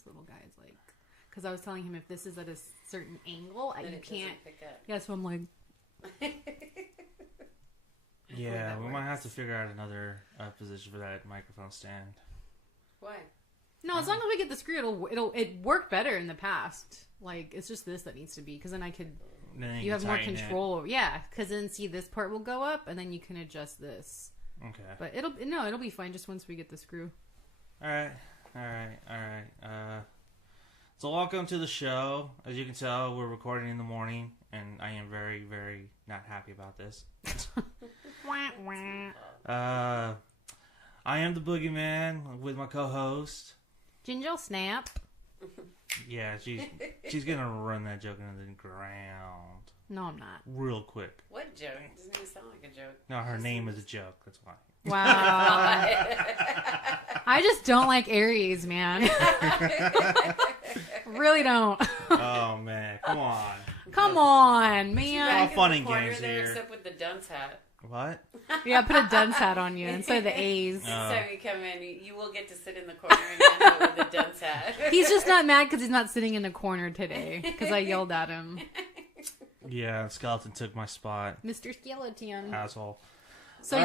this little guy's like, because I was telling him if this is at a certain angle, you can't pick up. Yeah, so I'm like, yeah, we might have to figure out another position for that microphone stand. Why? No, as long as we get the screw, it worked better in the past. Like, it's just this that needs to be, because then you have more control. Yeah, because then this part will go up, and then you can adjust this. Okay. But it'll be fine just once we get the screw. All right. So welcome to the show. As you can tell, we're recording in the morning, and I am very, very not happy about this. I am the boogeyman with my co-host Ginger Snap. Yeah, she's gonna run that joke into the ground. No, I'm not. Real quick. What joke? Doesn't even sound like a joke. No, her name is a joke. That's why. Wow. I just don't like Aries, man. Really don't. Oh man, come on. Come on, man. All fun and games here. Except with the dunce hat. What? Yeah, put a dunce hat on you instead of the A's. Next time you come in, you will get to sit in the corner again with a dunce hat. He's just not mad because he's not sitting in the corner today because I yelled at him. Yeah, Skeleton took my spot. Mr. Skeleton. Asshole. So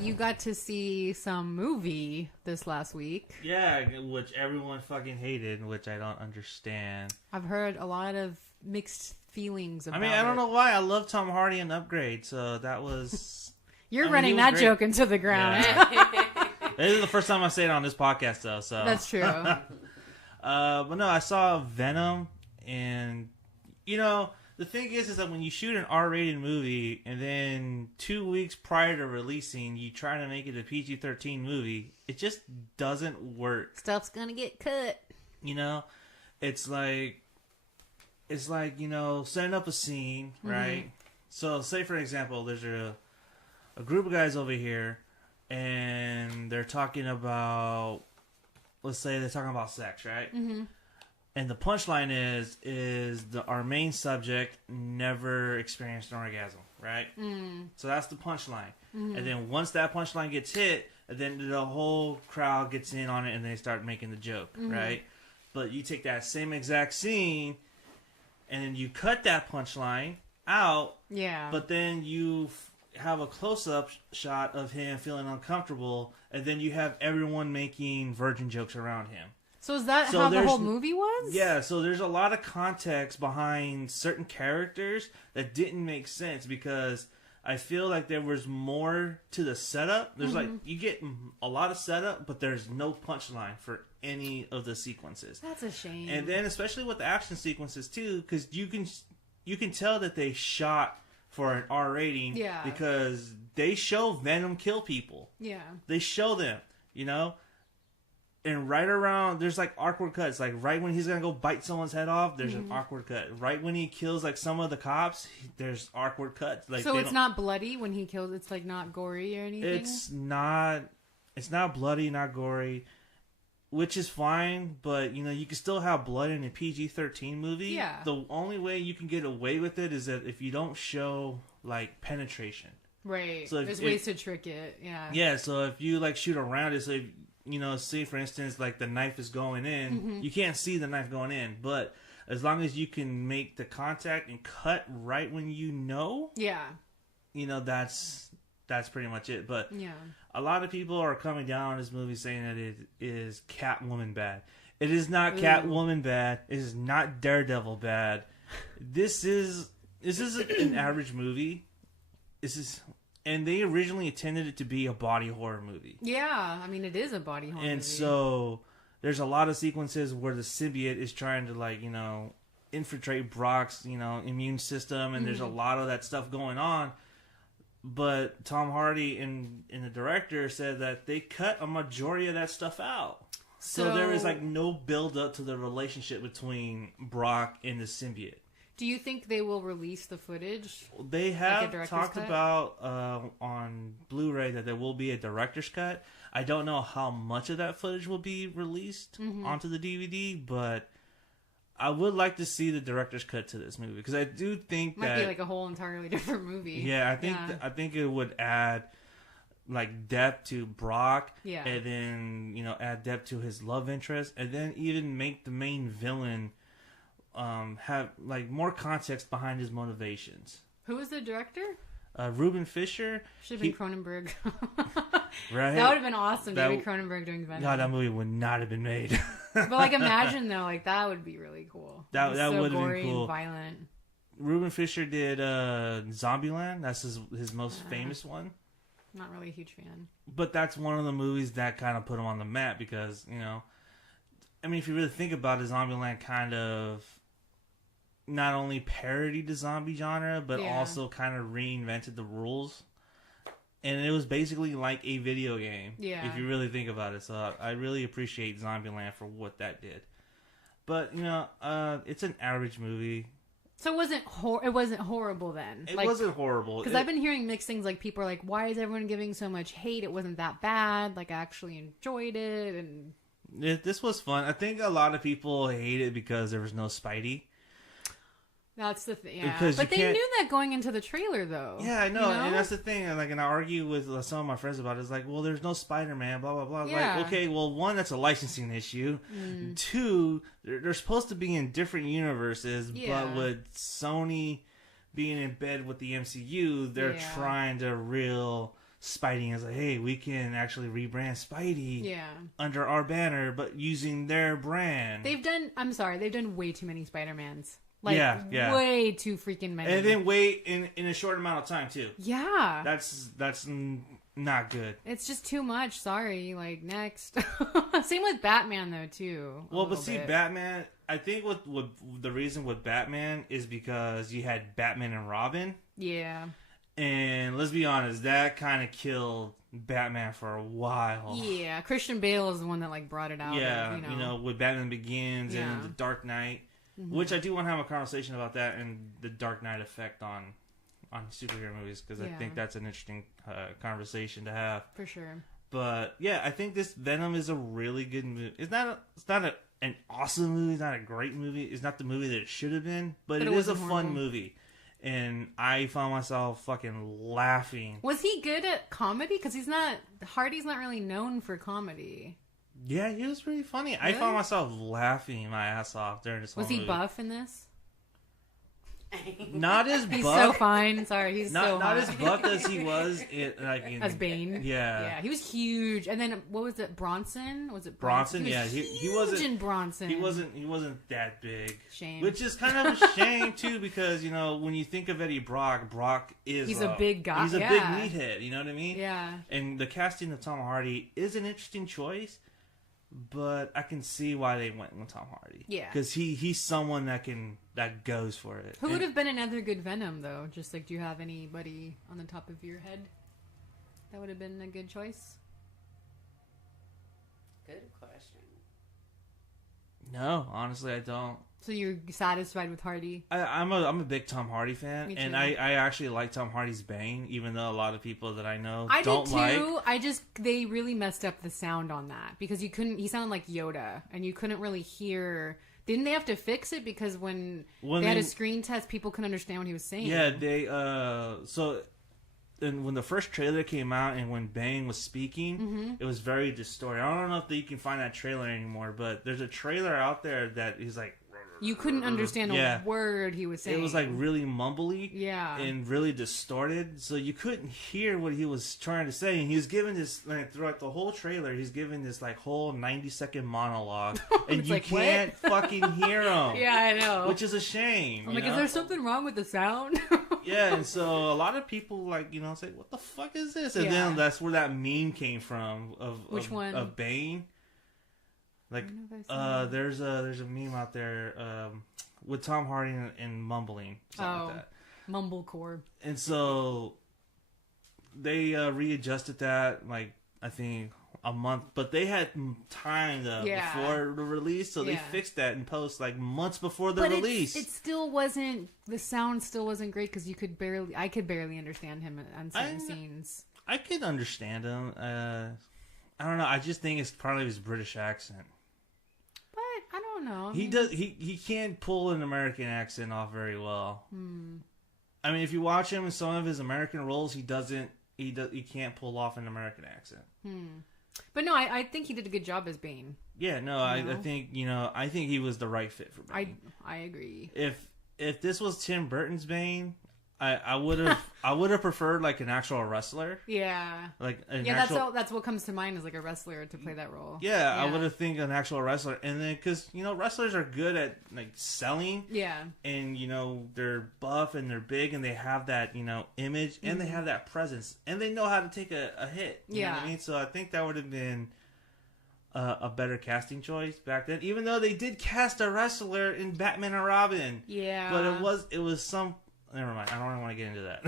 you got to see some movie this last week. Yeah, which everyone fucking hated, which I don't understand. I've heard a lot of mixed feelings about it. I don't know why. I love Tom Hardy in Upgrade, so that was... You're running that great. Joke into the ground. Yeah. This is the first time I say it on this podcast, though, so... That's true. But no, I saw Venom, and, the thing is that when you shoot an R-rated movie, and then 2 weeks prior to releasing, you try to make it a PG-13 movie, it just doesn't work. Stuff's gonna get cut. It's like, setting up a scene, right? Mm-hmm. So, say, for example, there's a group of guys over here, and they're talking about, let's say they're talking about sex, right? Mm-hmm. And the punchline is our main subject never experienced an orgasm, right? Mm. So that's the punchline. Mm-hmm. And then once that punchline gets hit, then the whole crowd gets in on it and they start making the joke, mm-hmm. right? But you take that same exact scene and then you cut that punchline out. Yeah. But then you have a close-up shot of him feeling uncomfortable, and then you have everyone making virgin jokes around him. So is that how the whole movie was? Yeah, so there's a lot of context behind certain characters that didn't make sense because I feel like there was more to the setup. There's mm-hmm. you get a lot of setup, but there's no punchline for any of the sequences. That's a shame. And then especially with the action sequences too, because you can tell that they shot for an R rating because they show Venom kill people. Yeah. They show them, And right around, there's awkward cuts. Right when he's going to go bite someone's head off, there's mm-hmm. an awkward cut. Right when he kills some of the cops, there's awkward cuts. So it's not bloody when he kills, it's not gory or anything? It's not bloody, not gory, which is fine, but you can still have blood in a PG-13 movie. Yeah. The only way you can get away with it is that if you don't show penetration. Right. So there's ways to trick it. Yeah. Yeah, so if you shoot around it, so if, say for instance, the knife is going in, mm-hmm. you can't see the knife going in, but as long as you can make the contact and cut right when that's pretty much it. But a lot of people are coming down on this movie saying that it is CATWOMAN bad. It is not CATWOMAN bad. It is not Daredevil bad. This is an average movie. And they originally intended it to be a body horror movie. Yeah, it is a body horror movie. And so there's a lot of sequences where the symbiote is trying to infiltrate Brock's, immune system, and mm-hmm. there's a lot of that stuff going on. But Tom Hardy and the director said that they cut a majority of that stuff out. So there is no build up to the relationship between Brock and the symbiote. Do you think they will release the footage? They have talked about on Blu-ray that there will be a director's cut. I don't know how much of that footage will be released mm-hmm. onto the DVD, but I would like to see the director's cut to this movie because I do think might be a whole entirely different movie. Yeah, I think it would add like depth to Brock, Yeah. and then add depth to his love interest, and then even make the main villain have like more context behind his motivations. Who was the director? Ruben Fisher. Should have been Cronenberg. Right? That would have been awesome. David Cronenberg doing Venom. God, that movie would not have been made. But like, imagine though, like that would be really cool. That would have gory been cool. And violent. Ruben Fisher did Zombieland. That's his most famous one. Not really a huge fan. But that's one of the movies that kind of put him on the map because, I mean, if you really think about it, Zombieland kind of not only parodied the zombie genre, but also kind of reinvented the rules. And it was basically like a video game, if you really think about it. So I really appreciate Zombieland for what that did. But, it's an average movie. So it wasn't horrible then? It wasn't horrible. Because I've been hearing mixed things. Like, people are like, why is everyone giving so much hate? It wasn't that bad. Like, I actually enjoyed it. And this was fun. I think a lot of people hate it because there was no Spidey. That's the thing, yeah. Because but they knew that going into the trailer, though. Yeah, I know, and that's the thing. And I argue with some of my friends about it. It's like, well, there's no Spider-Man, blah, blah, blah. Yeah. Like, okay, well, one, that's a licensing issue. Two, they're supposed to be in different universes, but with Sony being in bed with the MCU, they're trying to reel Spidey as like, hey, we can actually rebrand Spidey under our banner, but using their brand. They've done way too many Spider-Mans. Like, way too freaking many. And then wait in a short amount of time, too. Yeah. That's not good. It's just too much. Sorry. Like, next. Same with Batman, though, too. Well, but see, Batman, I think what the reason with Batman is because you had Batman and Robin. Yeah. And let's be honest, that kind of killed Batman for a while. Yeah. Christian Bale is the one that, like, brought it out. Yeah, with Batman Begins and The Dark Knight. Mm-hmm. Which I do want to have a conversation about that and the Dark Knight effect on superhero movies, because I think that's an interesting conversation to have. For sure. But yeah, I think this Venom is a really good movie. It's not an awesome movie. It's not a great movie. It's not the movie that it should have been. But it is a fun movie. And I found myself fucking laughing. Was he good at comedy? Because Hardy's not really known for comedy. Yeah, he was pretty funny. Really? I found myself laughing my ass off during this whole movie. Was he buff in this? Not as buff. He's so fine. Sorry, he's not as buff as he was as Bane. Yeah, he was huge. And then what was it? Bronson? Was it Bronson? Yeah, he wasn't in Bronson. He wasn't that big. Shame. Which is kind of a shame too, because when you think of Eddie Brock is he's a big guy. He's a big meathead. You know what I mean? Yeah. And the casting of Tom Hardy is an interesting choice. But I can see why they went with Tom Hardy. Yeah. Because he's someone that goes for it. Who would have been another good Venom, though? Just like, do you have anybody on the top of your head that would have been a good choice? Good question. No, honestly, I don't. So you're satisfied with Hardy? I'm a big Tom Hardy fan, Me too. and I actually like Tom Hardy's Bane, even though a lot of people that I know don't like. I did too. They really messed up the sound on that because he sounded like Yoda, and you couldn't really hear. Didn't they have to fix it because when they had a screen test, people couldn't understand what he was saying? Yeah, and when the first trailer came out and when Bane was speaking, it was very distorted. I don't know if you can find that trailer anymore, but there's a trailer out there that is like. You couldn't understand a word he was saying. It was like really mumbly, and really distorted, so you couldn't hear what he was trying to say. And he was giving this throughout the whole trailer. He's giving this whole 90-second monologue, and you can't fucking hear him. Yeah, I know. Which is a shame. I'm like, is there something wrong with the sound? Yeah, and so a lot of people say, "What the fuck is this?" And then that's where that meme came from Which one? Of Bane. Like, there's a meme out there with Tom Hardy and mumbling, something like that. Mumblecore. And so they readjusted that, I think a month, but they had time before the release, so they fixed that in post months before the release. It still wasn't. The sound still wasn't great because I could barely understand him on certain scenes. I could understand him. I don't know. I just think it's probably his British accent. I don't know. He can't pull an American accent off very well. I mean, if you watch him in some of his American roles, he doesn't he can't pull off an American accent. But no, I think he did a good job as Bane. Yeah, no, I think I think he was the right fit for Bane. I agree. If this was Tim Burton's Bane, I would have preferred like an actual wrestler. Yeah. Like that's what comes to mind is like a wrestler to play that role. Yeah, I would have think an actual wrestler, and then because wrestlers are good at like selling. Yeah. And they're buff and they're big and they have that image and they have that presence and they know how to take a hit. You know what I mean? So I think that would have been a better casting choice back then, even though they did cast a wrestler in Batman and Robin. Yeah. But it was some. Never mind. I don't want to get into that.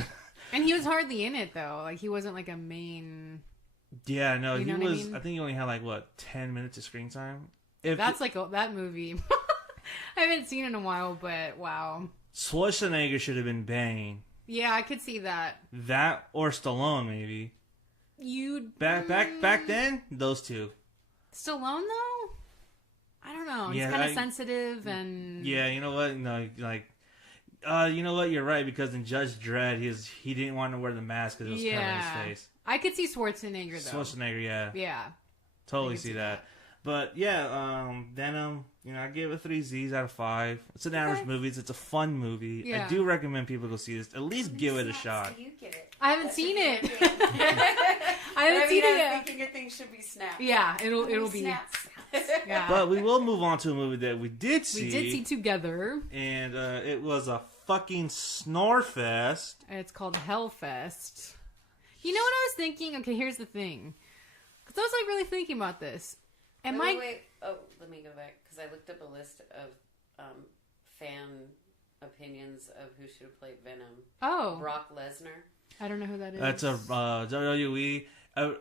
And he was hardly in it though. Like he wasn't like a main. Yeah, no, he was. I mean? I think he only had like 10 minutes of screen time. That's like that movie. I haven't seen it in a while, but wow. Schwarzenegger should have been Bane. Yeah, I could see that. That or Stallone maybe. Back then, those two. Stallone though, I don't know. He's kind of sensitive and. Yeah, you know what? No, like. You know what? You're right, because in Judge Dredd, he didn't want to wear the mask because it was covering his face. I could see Schwarzenegger though. Schwarzenegger, yeah. Yeah. Totally see that. But yeah, Venom, I give it 3 Z's out of 5. It's an average movie. It's a fun movie. Yeah. I do recommend people go see this. At least give it a shot. Do you get it? I haven't seen it. I haven't seen it yet. I'm thinking your thing should be snaps. Yeah, it'll be snaps. Yeah. But we will move on to a movie that we did see. We did see together. And it was a fucking snore fest. It's called Hellfest. You know what I was thinking? Okay, here's the thing. Because I was like really thinking about this. Wait. Oh, let me go back. Because I looked up a list of fan opinions of who should have played Venom. Oh. Brock Lesnar. I don't know who that is. That's a WWE.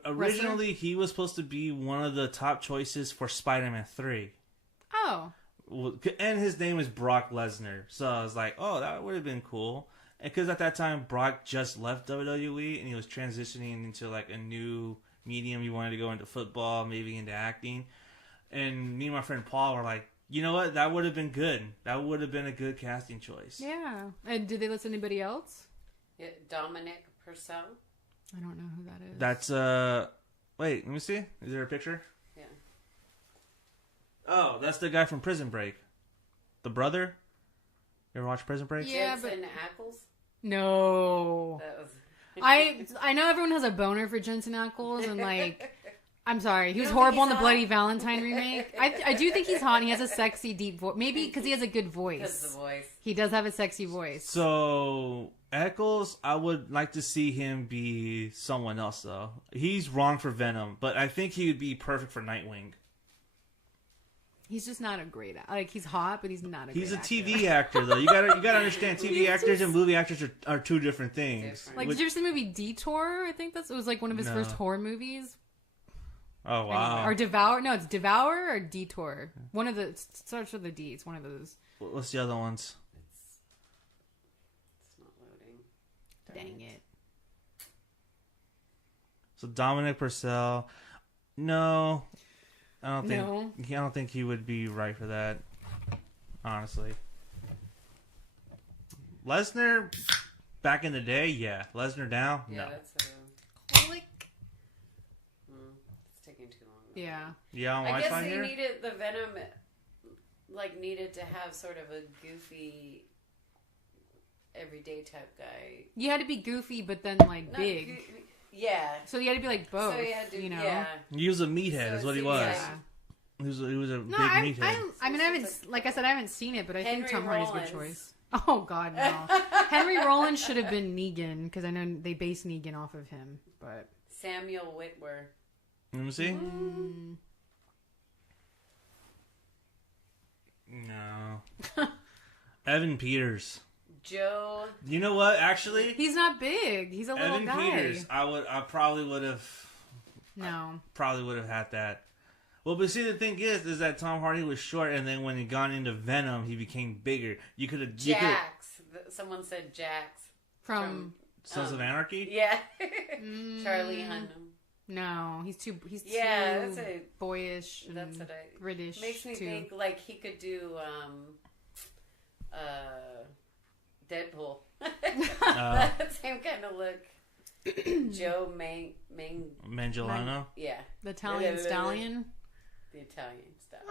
Originally, he was supposed to be one of the top choices for Spider-Man 3. Oh. And his name is Brock Lesnar. So I was like, oh, that would have been cool. Because at that time, Brock just left WWE and he was transitioning into like a new medium. He wanted to go into football, maybe into acting. And me and my friend Paul were like, you know what? That would have been good. That would have been a good casting choice. Yeah. And did they list anybody else? Yeah, Dominic Purcell. I don't know who that is. That's, wait, let me see. Is there a picture? Yeah. Oh, that's the guy from Prison Break. The brother? You ever watch Prison Break? Yeah, Jensen Ackles? No. That was... I know everyone has a boner for Jensen Ackles, and like, I'm sorry, he was horrible in the Bloody Valentine remake. I do think he's hot, and he has a sexy, deep voice. Maybe because he has a good voice. Because the voice. He does have a sexy voice. So, Ackles, I would like to see him be someone else, though. He's wrong for Venom, but I think he would be perfect for Nightwing. He's just not a great actor. Like, he's hot, but he's not a He's great a TV actor, though. You gotta understand, TV actors and movie actors are two different things. Like, did you ever see the movie Detour? I think it was like one of his first horror movies. Oh, wow. Or Devour. No, it's Devour or Detour. One of the... It starts with a D. It's one of those. What's the other ones? It's not loading. Dang it. So, Dominic Purcell. No... I don't think he would be right for that. Honestly. Lesnar, back in the day, yeah. Lesnar now, yeah, no. That's Click. it's taking too long. Yeah. Yeah, on I guess Wi-Fi they here? needed the Venom, like needed to have sort of a goofy, everyday type guy. You had to be goofy, but then like big. Yeah. So you had to be like both. So you had to, Yeah. He was a meathead, is what he was. Yeah. He was a big meathead. I mean, I haven't seen it, but I think Tom Hardy's a good choice. Oh God, no. Henry Rollins should have been Negan because I know they based Negan off of him. But Samuel Witwer. Let me see. No. Evan Peters. Joe. You know what? Actually, he's not big. He's a little Evan guy. Peters. I probably would have. No. Probably would have had that. Well, but see, the thing is that Tom Hardy was short, and then when he got into Venom, he became bigger. You could have. Jax. Someone said Jax from Sons of Anarchy. Yeah. Charlie Hunnam. No, he's too that's boyish. That's what British. Makes me think like he could do Deadpool. That same kind of look. Joe Manganiello. Yeah. The Italian stallion. The Italian stallion.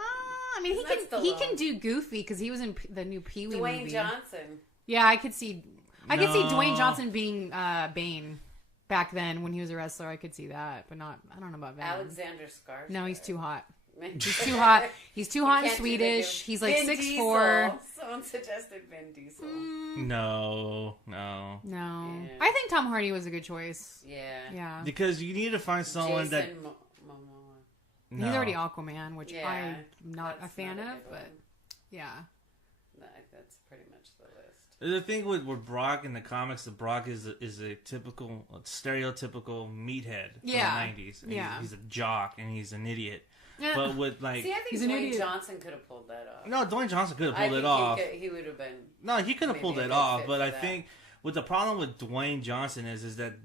I mean, he can do Goofy because he was in the new Pee Wee movie. Dwayne Johnson. Yeah, I could see Dwayne Johnson being Bane back then when he was a wrestler. I could see that, but not. I don't know about Venom. Alexander Skarsgård. No, he's too hot. He's too hot. He's too hot and Swedish. He's like 6'4". Someone suggested Vin Diesel. No. Yeah. Yeah. I think Tom Hardy was a good choice. Yeah. Because you need to find someone Jason that. Momoa. He's already Aquaman, which Yeah, I'm not a fan not a of, good but one. yeah. That's pretty much the list. The thing with Brock in the comics, the Brock is a typical, stereotypical meathead from the 90s. And he's a jock and he's an idiot. Yeah. But with like, see, I think Dwayne Johnson could have pulled that off. No, Dwayne Johnson could have pulled it off. He would have been. No, he could have pulled it off. But I that. think what the problem with Dwayne Johnson is that,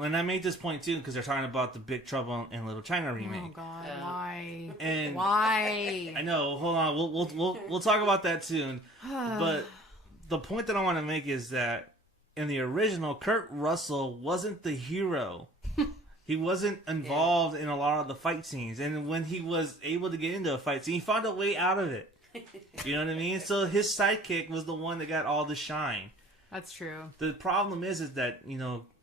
and I made this point too because they're talking about the Big Trouble in Little China remake. Oh God, why? And why? I know. Hold on, we'll talk about that soon. But the point that I want to make is that in the original, Kurt Russell wasn't the hero. He wasn't involved in a lot of the fight scenes. And when he was able to get into a fight scene, he found a way out of it. You know what I mean? So his sidekick was the one that got all the shine. That's true. The problem is that,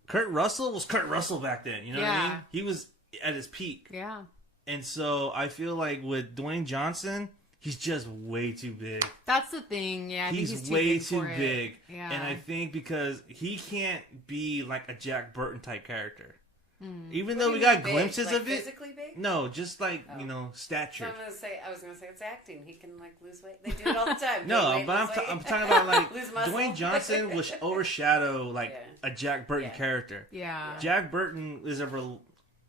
Kurt Russell was Kurt Russell back then. You know what I mean? He was at his peak. Yeah. And so I feel like with Dwayne Johnson, he's just way too big. That's the thing. Yeah, I think he's too way big too for it. big. Yeah. And I think because he can't be like a Jack Burton type character. Even though we got glimpses of it. Physically big? No, just like, stature. So I was gonna say it's acting. He can like lose weight. They do it all the time. No, but I'm talking about like Lose muscle. Dwayne Johnson will overshadow like a Jack Burton character. Yeah. Jack Burton is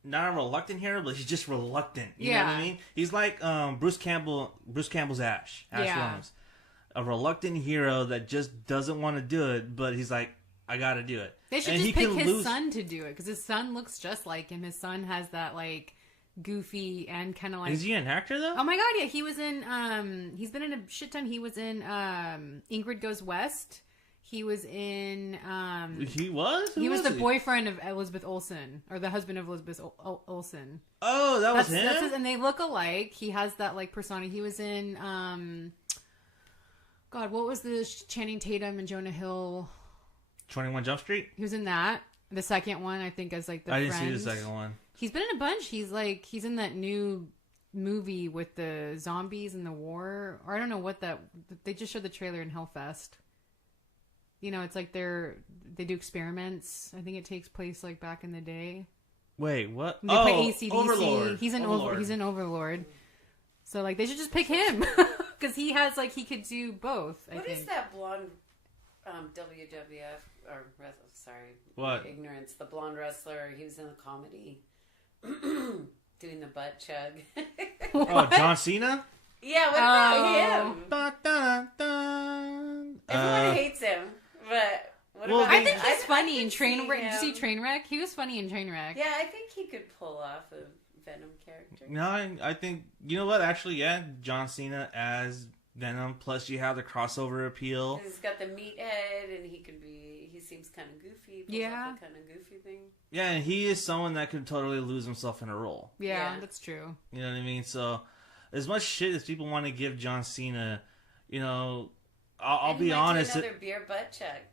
not a reluctant hero, but he's just reluctant. You know what I mean? He's like Bruce Campbell's Ash Williams, a reluctant hero that just doesn't want to do it, but he's like, I got to do it. They should just pick his son to do it because his son looks just like him. His son has that like goofy and kind of like. Is he an actor though? Oh my god, yeah, he was in. He's been in a shit ton. He was in Ingrid Goes West. He was in. He was. He was the boyfriend of Elizabeth Olsen, or the husband of Elizabeth Olsen. Oh, that's him. That's his, and they look alike. He has that like persona. He was in. God, what was the Channing Tatum and Jonah Hill? 21 Jump Street? He was in that. The second one, I think, as like the I friend. didn't see the second one. He's been in a bunch. He's in that new movie with the zombies and the war. Or I don't know what that... They just showed the trailer in Hellfest. It's like they do experiments. I think it takes place like back in the day. Wait, what? They play AC/DC. Overlord. He's an Overlord. So like they should just pick him. Because he has like... He could do both, I think. What is that blonde... WWF or sorry, what ignorance? The blonde wrestler. He was in the comedy, doing the butt chug. Oh, John Cena. Yeah, what about him? Dun, dun, dun. Everyone hates him, but what about I him? think he's funny in Trainwreck. Did you see Trainwreck? He was funny in Trainwreck. Yeah, I think he could pull off a Venom character. No, I think you know what? Actually, yeah, John Cena as Venom. Plus, you have the crossover appeal. He's got the meathead, and he seems kind of goofy. Yeah, kind of goofy thing. Yeah, and he is someone that could totally lose himself in a role. Yeah, that's true. You know what I mean? So, as much shit as people want to give John Cena, I'll be honest. Another beer butt check.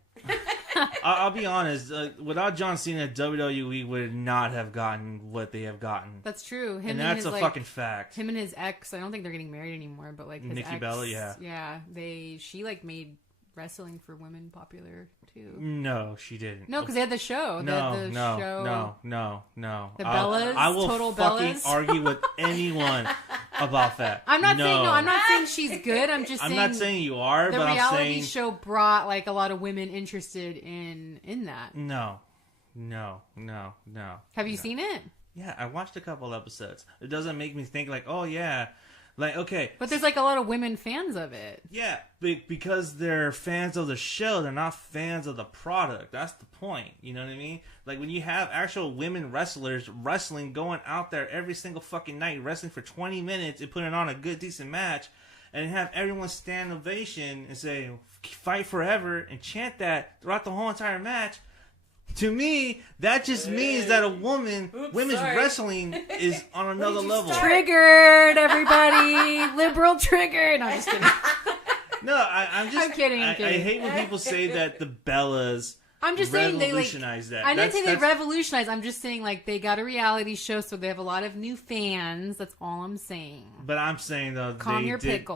I'll be honest. Without John Cena, WWE would not have gotten what they have gotten. That's true. And that's a fucking fact. Him and his ex. I don't think they're getting married anymore. But like his Nikki ex, Bella, yeah. Yeah, she like made wrestling for women popular too. No, she didn't. No, because they had the show. No. The Bellas. I will Total fucking Bellas. argue with anyone about that. I'm not saying I'm not saying she's good. I'm just saying. I'm not saying you are, but I'm saying the reality show brought like a lot of women interested in that. No. Have you seen it? Yeah, I watched a couple episodes. It doesn't make me think like, oh yeah. Like, okay. But there's like a lot of women fans of it. Yeah, because they're fans of the show. They're not fans of the product. That's the point. You know what I mean? Like, when you have actual women wrestlers wrestling, going out there every single fucking night, wrestling for 20 minutes and putting on a good, decent match, and have everyone stand ovation and say, fight forever, and chant that throughout the whole entire match, To me, that just means that women's wrestling is on another level. Triggered, everybody. Liberal triggered. No, I'm just kidding. No, I'm kidding. I'm kidding. I hate when people say that the Bellas. I'm just saying they that. I didn't say they revolutionized. I'm just saying they got a reality show, so they have a lot of new fans. That's all I'm saying. But I'm saying though,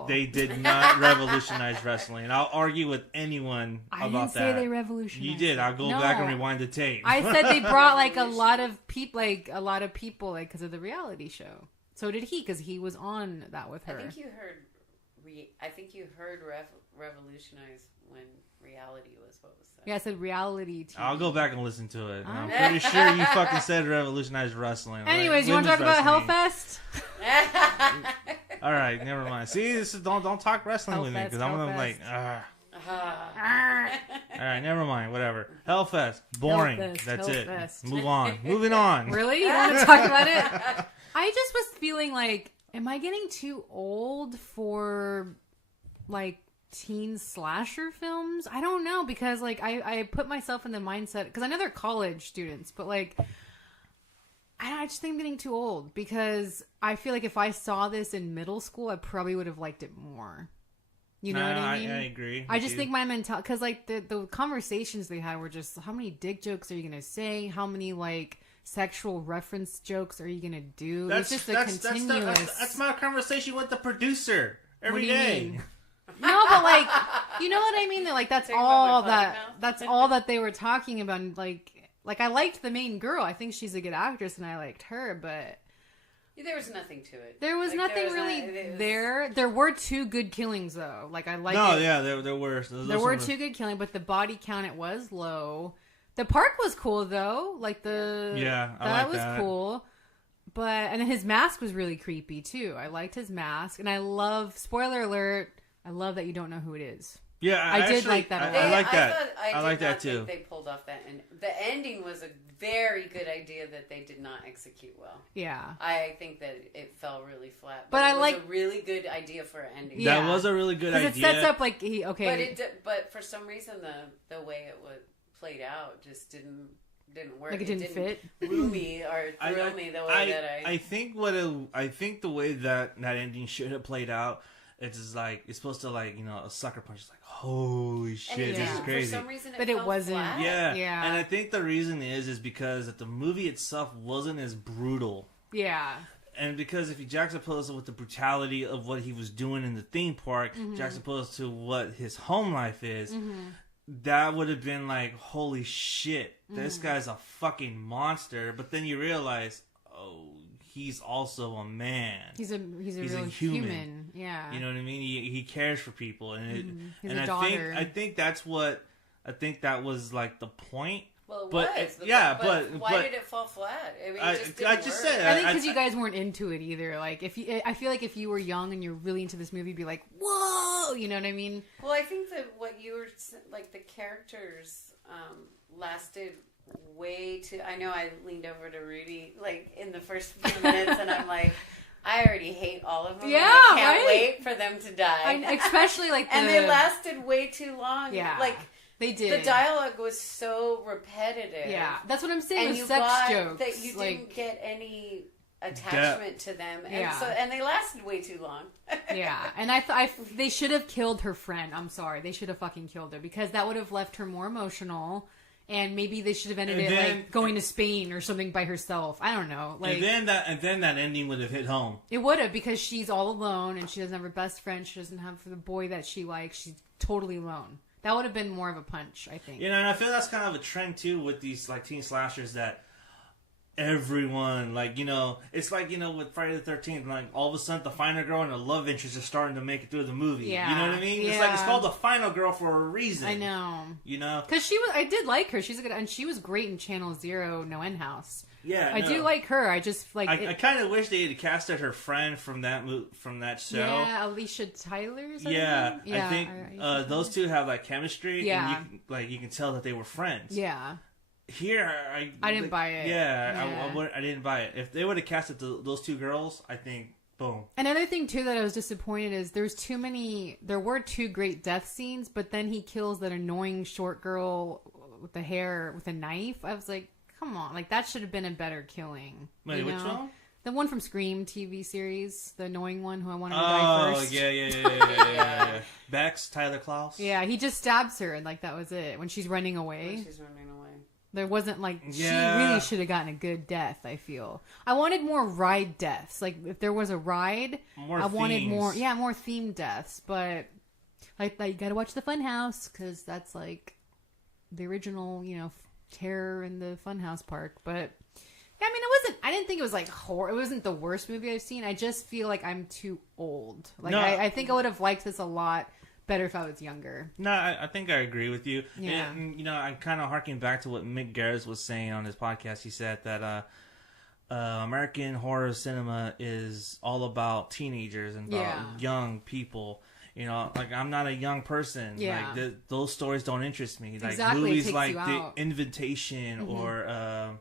they did not revolutionize wrestling, and I'll argue with anyone about that. I didn't say they revolutionized. You did. I'll go back and rewind the tape. I said they brought a lot of people, because of the reality show. So did he, because he was on that with her. I think you heard revolutionize when reality was what was said. Yeah, I said reality TV. I'll go back and listen to it. I'm pretty sure you fucking said revolutionized wrestling. Anyways, you want to talk about Hellfest? All right, never mind. See, don't talk wrestling with me because I'm gonna like. All right, never mind. Whatever. Hellfest, boring. That's Hellfest. It. Move on. Moving on. Really? You don't want to talk about it? I just was feeling like, am I getting too old for teen slasher films? I don't know, because I put myself in the mindset, because I know they're college students, but I just think I'm getting too old, because I feel like if I saw this in middle school, I probably would have liked it more. You know what I mean? I agree. I just think my mentality, because the conversations they had were just, how many dick jokes are you gonna say? How many sexual reference jokes are you gonna do? It's just a continuous. That's my conversation with the producer every day. No, but you know what I mean? That's all that they were talking about. And, I liked the main girl. I think she's a good actress, and I liked her. But there was nothing to it. There was nothing really there. There were two good killings, though. I like. No, yeah, there were. There were two good killings, but the body count, it was low. The park was cool, though. That was cool. And his mask was really creepy too. I liked his mask, and I love. Spoiler alert. I love that you don't know who it is. Yeah, I did like that a lot. I like that. I like that too. They pulled off that, and the ending was a very good idea that they did not execute well. Yeah, I think that it fell really flat. But it was a really good idea for an ending. Yeah. That was a really good idea. Because it sets up But for some reason, the way it played out just didn't work. It didn't fit. Woo me or thrill me the way that I think the way that ending should have played out. It's just it's supposed to a sucker punch. It's holy shit, this is crazy. For some reason, it wasn't. Flat. Yeah. And I think the reason is because that the movie itself wasn't as brutal. Yeah. And because if you juxtapose it with the brutality of what he was doing in the theme park, juxtaposed to what his home life is, that would have been holy shit, this guy's a fucking monster. But then you realize, oh, he's also a man. He's a real human. Yeah. You know what I mean? He cares for people, and he's a daughter. I think that was the point. Well, but why did it fall flat? I mean, it just didn't I just work. said I think because you guys weren't into it either. I feel like if you were young and you're really into this movie, you'd be like, whoa, you know what I mean? Well, I think that what you were the characters lasted way too. I know I leaned over to Rudy in the first few minutes, and I'm like, I already hate all of them. Yeah, I can't wait for them to die. Especially and they lasted way too long. Yeah, they did. The dialogue was so repetitive. Yeah, that's what I'm saying. And with sex jokes, that you didn't get any attachment to them, and they lasted way too long. Yeah, and they should have killed her friend. I'm sorry, they should have fucking killed her, because that would have left her more emotional. And maybe they should have ended it going to Spain or something by herself. I don't know. And then that ending would have hit home. It would have, because she's all alone and she doesn't have her best friend. She doesn't have the boy that she likes. She's totally alone. That would have been more of a punch, I think. And I feel that's kind of a trend too with these teen slashers, that everyone it's with Friday the 13th, all of a sudden the final girl and the love interest is starting to make it through the movie. Yeah. You know what I mean? Yeah. It's called the final girl for a reason. I know. Because I did like her. She's a good, and she was great in Channel Zero No End House. Yeah, I do like her. I just I kind of wish they had casted her friend from that show. Yeah, Alicia Tyler. Yeah, I think those two have chemistry. Yeah, and you can tell that they were friends. Yeah. Here, I didn't buy it. Yeah, I didn't buy it. If they would have casted those two girls, I think, boom. Another thing, too, that I was disappointed is there were two great death scenes, but then he kills that annoying short girl with the hair with a knife. I was like, come on, like that should have been a better killing. Wait, which one? The one from Scream TV series, the annoying one who I wanted to die first. Oh, yeah. Bex, Tyler Klaus. Yeah, he just stabs her, and like that was it. When she's running away. There wasn't like she really should have gotten a good death. I feel I wanted more ride deaths. Like if there was a ride, wanted more themed deaths. But like you got to watch the Funhouse because that's like the original, terror in the Funhouse park. But yeah, I mean, I didn't think it was like horror. It wasn't the worst movie I've seen. I just feel like I'm too old. Like I think I would have liked this a lot better if I was younger. No, I think I agree with you. Yeah. And, I'm kind of harking back to what Mick Garris was saying on his podcast. He said that American horror cinema is all about teenagers and about young people. Like I'm not a young person. Yeah. Like those stories don't interest me. Like exactly. movies like The Invitation or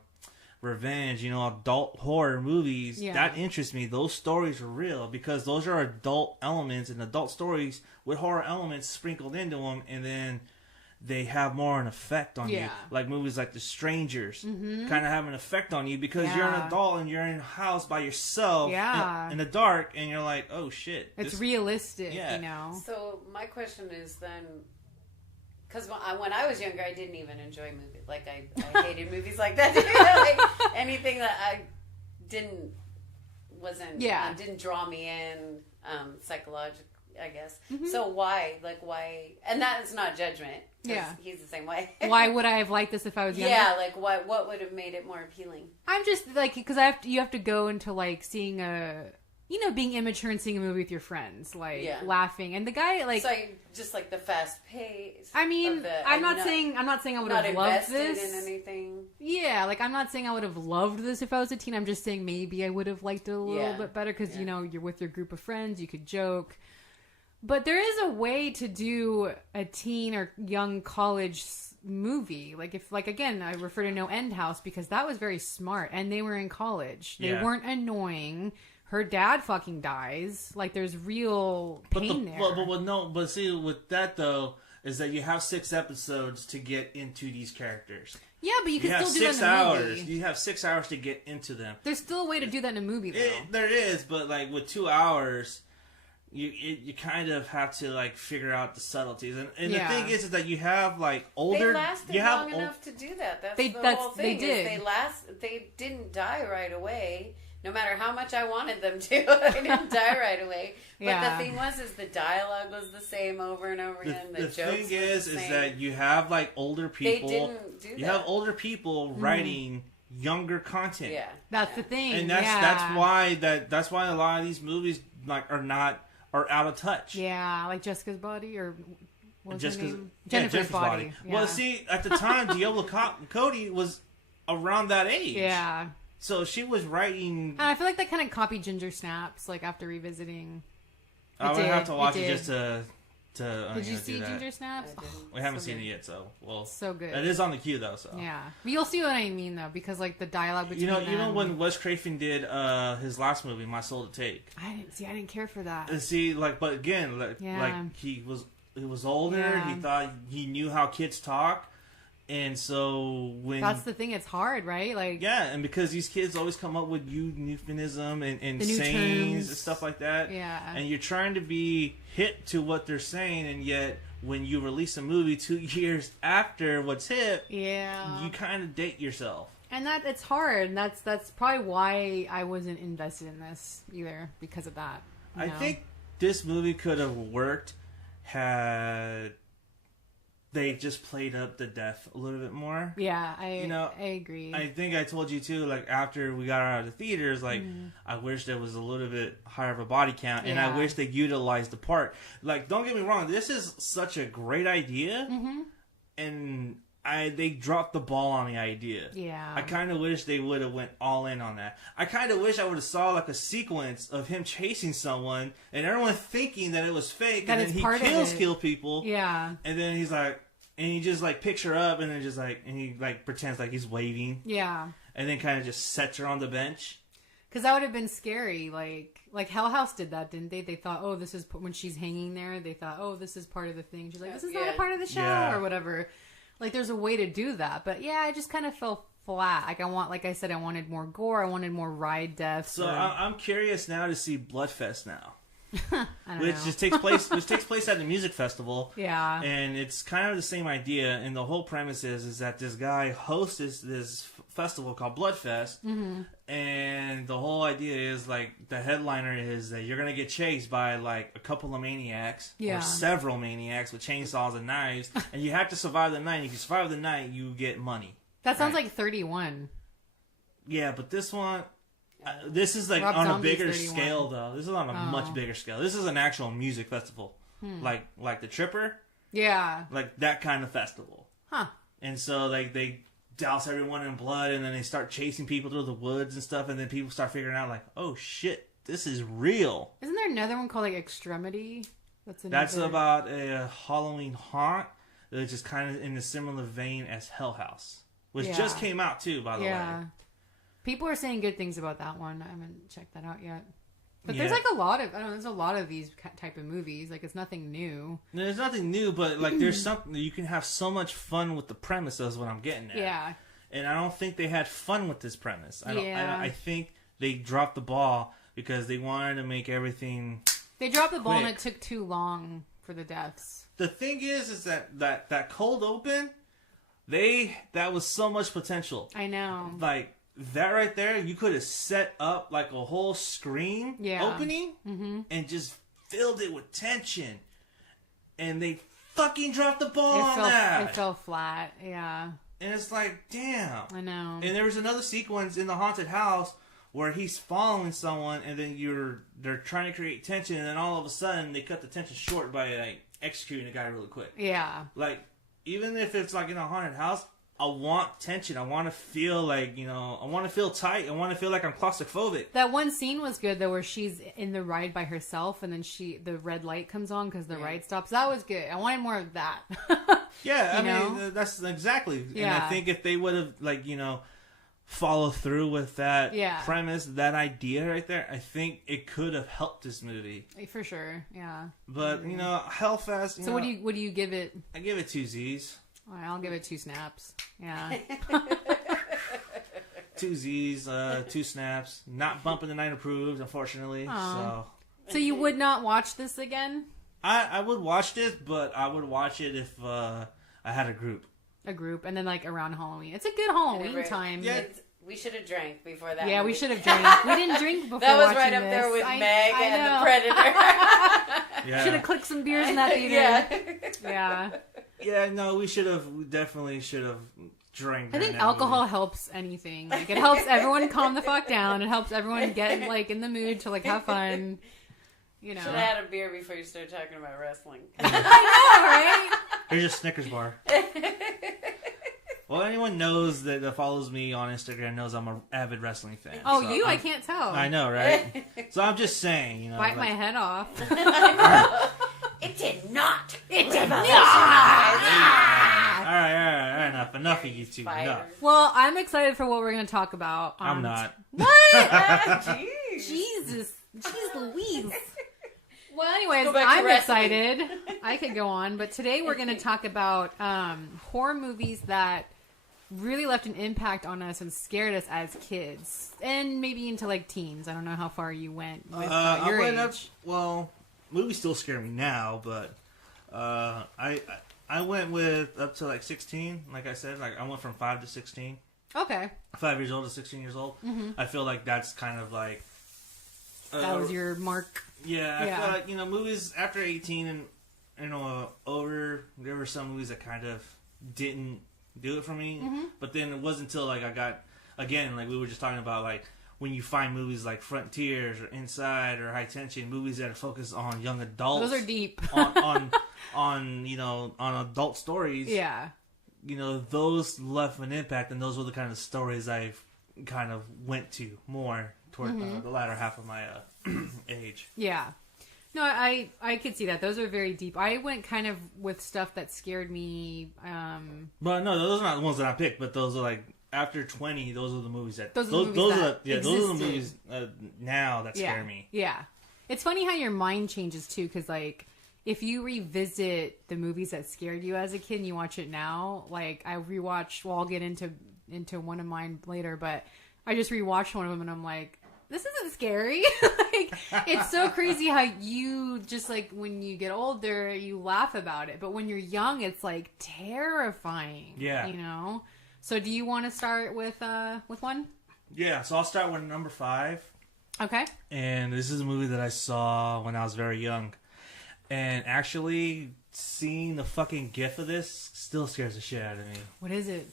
Revenge, adult horror movies, that interests me. Those stories are real because those are adult elements and adult stories with horror elements sprinkled into them, and then they have more an effect on you. Like movies like The Strangers kind of have an effect on you because you're an adult and you're in a house by yourself in the dark, and you're like, oh shit. It's realistic, So my question is then, because when I was younger, I didn't even enjoy movies. Like, I hated movies like that. Like, anything that didn't draw me in psychologically, I guess. So why? And that is not judgment. Yeah. He's the same way. Why would I have liked this if I was younger? Yeah, like, what would have made it more appealing? I'm just, like, because you have to go into, like, seeing being immature and seeing a movie with your friends, like laughing, and the guy like just like the fast pace. I mean, I'm not saying I would have loved this. In anything. Yeah, like I'm not saying I would have loved this if I was a teen. I'm just saying maybe I would have liked it a little bit better because you're with your group of friends, you could joke. But there is a way to do a teen or young college movie. Like again, I refer to No End House because that was very smart, and they were in college. They weren't annoying. Her dad fucking dies. Like, there's real pain there. But see, with that, though, is that you have 6 episodes to get into these characters. Yeah, but you can still do that in a movie. You have 6 hours to get into them. There's still a way to do that in a movie, though. There is, but, like, with 2 hours, you kind of have to, like, figure out the subtleties. And the thing is that you have, like, older... They lasted long enough to do that. That's the whole thing. They did. They didn't die right away. No matter how much I wanted them to, they didn't die right away. But the thing was, the dialogue was the same over and over again. The jokes thing is that you have like older people. They didn't do that. You have older people writing younger content. Yeah, that's the thing, and that's why a lot of these movies like are out of touch. Yeah, like Jessica's Body or Jennifer's Body. Yeah. Well, see, at the time, Diablo Cody was around that age. Yeah. So she was writing... And I feel like that kind of copied Ginger Snaps, like, after revisiting. I would have to watch it just to Did you see Ginger Snaps? We haven't seen it yet, so... Well, so good. It is on the queue, though, so... Yeah. But you'll see what I mean, though, because, like, the dialogue between them... Even when Wes Craven did his last movie, My Soul to Take... I didn't care for that. But again, he was older, he thought he knew how kids talk... And so when... That's the thing, it's hard, right? Like, yeah, and because these kids always come up with euphemism and sayings and stuff like that. Yeah. And you're trying to be hip to what they're saying, and yet when you release a movie 2 years after what's hip, you kind of date yourself. And it's hard. And that's probably why I wasn't invested in this either, because of that. I think this movie could have worked had... they just played up the death a little bit more. Yeah, I agree. I think I told you too, like, after we got out of the theaters, like, I wish there was a little bit higher of a body count, and I wish they utilized the part. Like, don't get me wrong, this is such a great idea, and they dropped the ball on the idea. Yeah. I kind of wish they would have went all in on that. I kind of wish I would have saw, like, a sequence of him chasing someone, and everyone thinking that it was fake, and then he kill people. Yeah. And then he's like, and he just, like, picks her up, and then just, like, and he, like, pretends like he's waving. Yeah. And then kind of just sets her on the bench. Because that would have been scary. Like Hell House did that, didn't they? They thought, oh, this is... When she's hanging there, they thought, oh, this is part of the thing. She's like, this is not a part of the show, or whatever. Like, there's a way to do that. But yeah, I just kind of fell flat. Like I said, I wanted more gore. I wanted more ride deaths. So I'm curious now to see Bloodfest now. which takes place at the music festival. Yeah. And it's kind of the same idea, and the whole premise is that this guy hosts this festival called Bloodfest, and the whole idea is like the headliner is that you're gonna get chased by like a couple of maniacs or several maniacs with chainsaws and knives, and you have to survive the night. If you survive the night, you get money. That sounds like 31. Yeah, but this one. This is like Rob on Zombie's a bigger 31. scale, though. This is on a much bigger scale. This is an actual music festival, like the Tripper, like that kind of festival. Huh? And so like they douse everyone in blood, and then they start chasing people through the woods and stuff, and then people start figuring out like, oh shit, this is real. Isn't there another one called like Extremity? That's about a Halloween haunt that's just kind of in a similar vein as Hell House, which just came out too, by the way. People are saying good things about that one. I haven't checked that out yet. But there's like a lot of, there's a lot of these type of movies. Like, it's nothing new. There's nothing new, but like there's something, you can have so much fun with the premise, is what I'm getting at. Yeah. And I don't think they had fun with this premise. I think they dropped the ball because they wanted to make everything They dropped the ball quick. and it took too long for the deaths. The thing is that cold open, that was so much potential. I know. Like, that right there, you could have set up like a whole Scream opening and just filled it with tension. And they fucking dropped the ball on that. It fell flat, yeah. And it's like, damn. I know. And there was another sequence in the haunted house where he's following someone, and then they're trying to create tension, and then all of a sudden they cut the tension short by like executing the guy really quick. Yeah. Like, even if it's like in a haunted house, I want tension. I want to feel like, I want to feel tight. I want to feel like I'm claustrophobic. That one scene was good, though, where she's in the ride by herself, and then the red light comes on because the ride stops. That was good. I wanted more of that. Yeah, I mean, that's exactly. Yeah. And I think if they would have, follow through with that premise, that idea right there, I think it could have helped this movie. For sure, yeah. But, Hellfest... So what do you give it? I give it 2 Z's. All right, I'll give it 2 snaps. Yeah. 2 Z's, 2 snaps. Not bumping the 9 approved, unfortunately. So you would not watch this again? I would watch this, but I would watch it if I had a group. A group, and then like around Halloween. It's a good Halloween time. Yeah. We should have drank before that. Yeah, movie. we should have drank. We didn't drink before. That was watching right up this. there with Meg and know. the Predator. Should have clicked some beers in that theater. Yeah. Yeah, no, we definitely should have drank. I think alcohol helps anything. Like, it helps everyone calm the fuck down. It helps everyone get like in the mood to like have fun. Should have had a beer before you started talking about wrestling. I know, right? Here's a Snickers bar. Well, anyone knows that follows me on Instagram knows I'm an avid wrestling fan. Oh, so I can't tell. I know, right? So I'm just saying, Bite my head off. It did not. It did not. All right, enough of you two. Enough. Well, I'm excited for what we're going to talk about. I'm not. What? Jesus. Jeez Louise. Well, anyways, I'm excited. I could go on, but today we're going to talk about horror movies that really left an impact on us and scared us as kids, and maybe into like teens. I don't know how far you went with your age. Movies still scare me now, but I went with up to like 16. Like I said, like I went from 5 to 16. Okay. 5 years old to 16 years old. Mm-hmm. I feel like that's kind of like that was your mark. Yeah, I feel like movies after 18 and over, there were some movies that kind of didn't do it for me. Mm-hmm. But then it wasn't until like I got, again, like we were just talking about, like when you find movies like Frontiers or Inside or High Tension, movies that are focused on young adults. Those are deep. on adult stories. Yeah. Those left an impact, and those were the kind of stories I've kind of went to more toward the latter half of my age. Yeah. No, I could see that. Those are very deep. I went kind of with stuff that scared me. But no, those are not the ones that I picked. But those are like after 20. Those are the movies that those are the movies now that scare me. Yeah, it's funny how your mind changes too, because like if you revisit the movies that scared you as a kid and you watch it now, like I rewatched, well, I'll get into one of mine later, but I just rewatched one of them and I'm like, this isn't scary. Like, it's so crazy how you just like when you get older, you laugh about it, but when you're young, it's like terrifying. Yeah. You know? So do you want to start with one? Yeah, so I'll start with number 5. Okay. And this is a movie that I saw when I was very young. And actually, seeing the fucking gif of this still scares the shit out of me. What is it?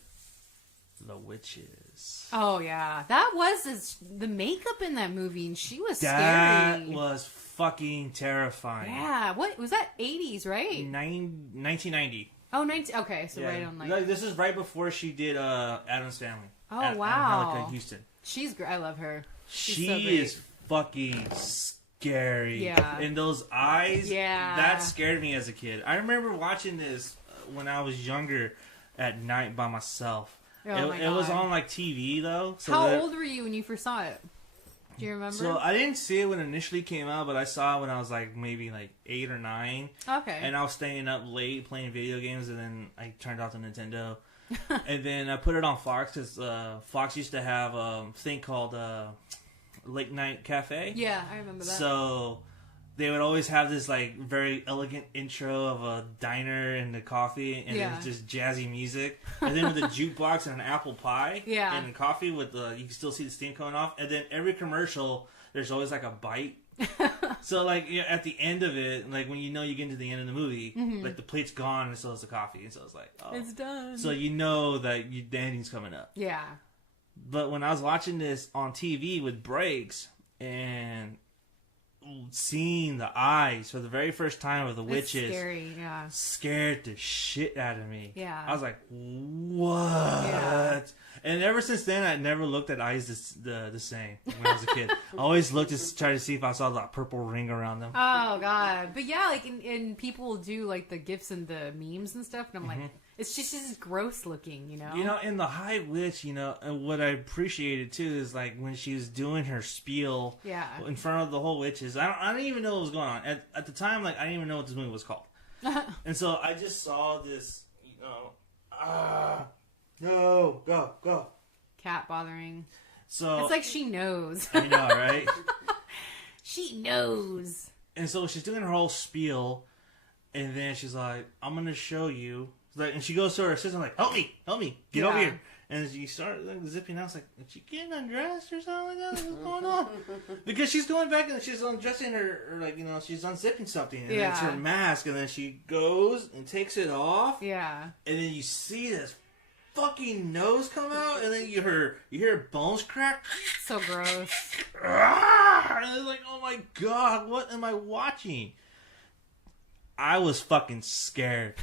The Witches. Oh, yeah. That was the makeup in that movie, and she was scary. That was fucking terrifying. Yeah. What? Was that 80s, right? 1990. Oh, 90. Okay, so right on like... This is right before she did Addams Family. Oh, wow. Angelica Houston. She's great. I love her. She is fucking scary. Yeah. And those eyes, yeah, that scared me as a kid. I remember watching this when I was younger at night by myself. Oh it was on like TV though. So how old were you when you first saw it? Do you remember? So I didn't see it when it initially came out, but I saw it when I was like maybe like 8 or 9. Okay. And I was staying up late playing video games, and then I turned off the Nintendo. And then I put it on Fox because Fox used to have a thing called Late Night Cafe. Yeah, I remember that. So they would always have this like very elegant intro of a diner and the coffee, and it was just jazzy music. And then with a jukebox and an apple pie, and the coffee with the, you can still see the steam coming off. And then every commercial, there's always like a bite. So like at the end of it, like when you get into the end of the movie, like the plate's gone and so is the coffee, and so it's like, oh, it's done. So you know that the ending's coming up. Yeah. But when I was watching this on TV with breaks and seeing the eyes for the very first time of the witches, scary, yeah, scared the shit out of me. Yeah. I was like, what? Yeah. And ever since then, I never looked at eyes the same when I was a kid. I always looked to try to see if I saw that purple ring around them. Oh, God. But yeah, like, and people do, like, the GIFs and the memes and stuff, and I'm like, it's just gross looking, you know? You know, in The High Witch, you know, and what I appreciated, too, is, like, when she was doing her spiel in front of the whole witches, I didn't even know what was going on. At the time, like, I didn't even know what this movie was called. And so I just saw this, you know, no, go. Cat bothering. So it's like she knows. I know, right? She knows. And so she's doing her whole spiel, and then she's like, "I'm gonna show you." Like, and she goes to her assistant, like, "Help me, get over here." And she started like, zipping out. It's like, is she getting undressed or something like that? What's going on? Because she's going back and she's undressing her, like, you know, she's unzipping something. And then it's her mask, and then she goes and takes it off. Yeah. And then you see this fucking nose come out, and then you hear bones crack. So gross. And it's like, oh my god, what am I watching? I was fucking scared.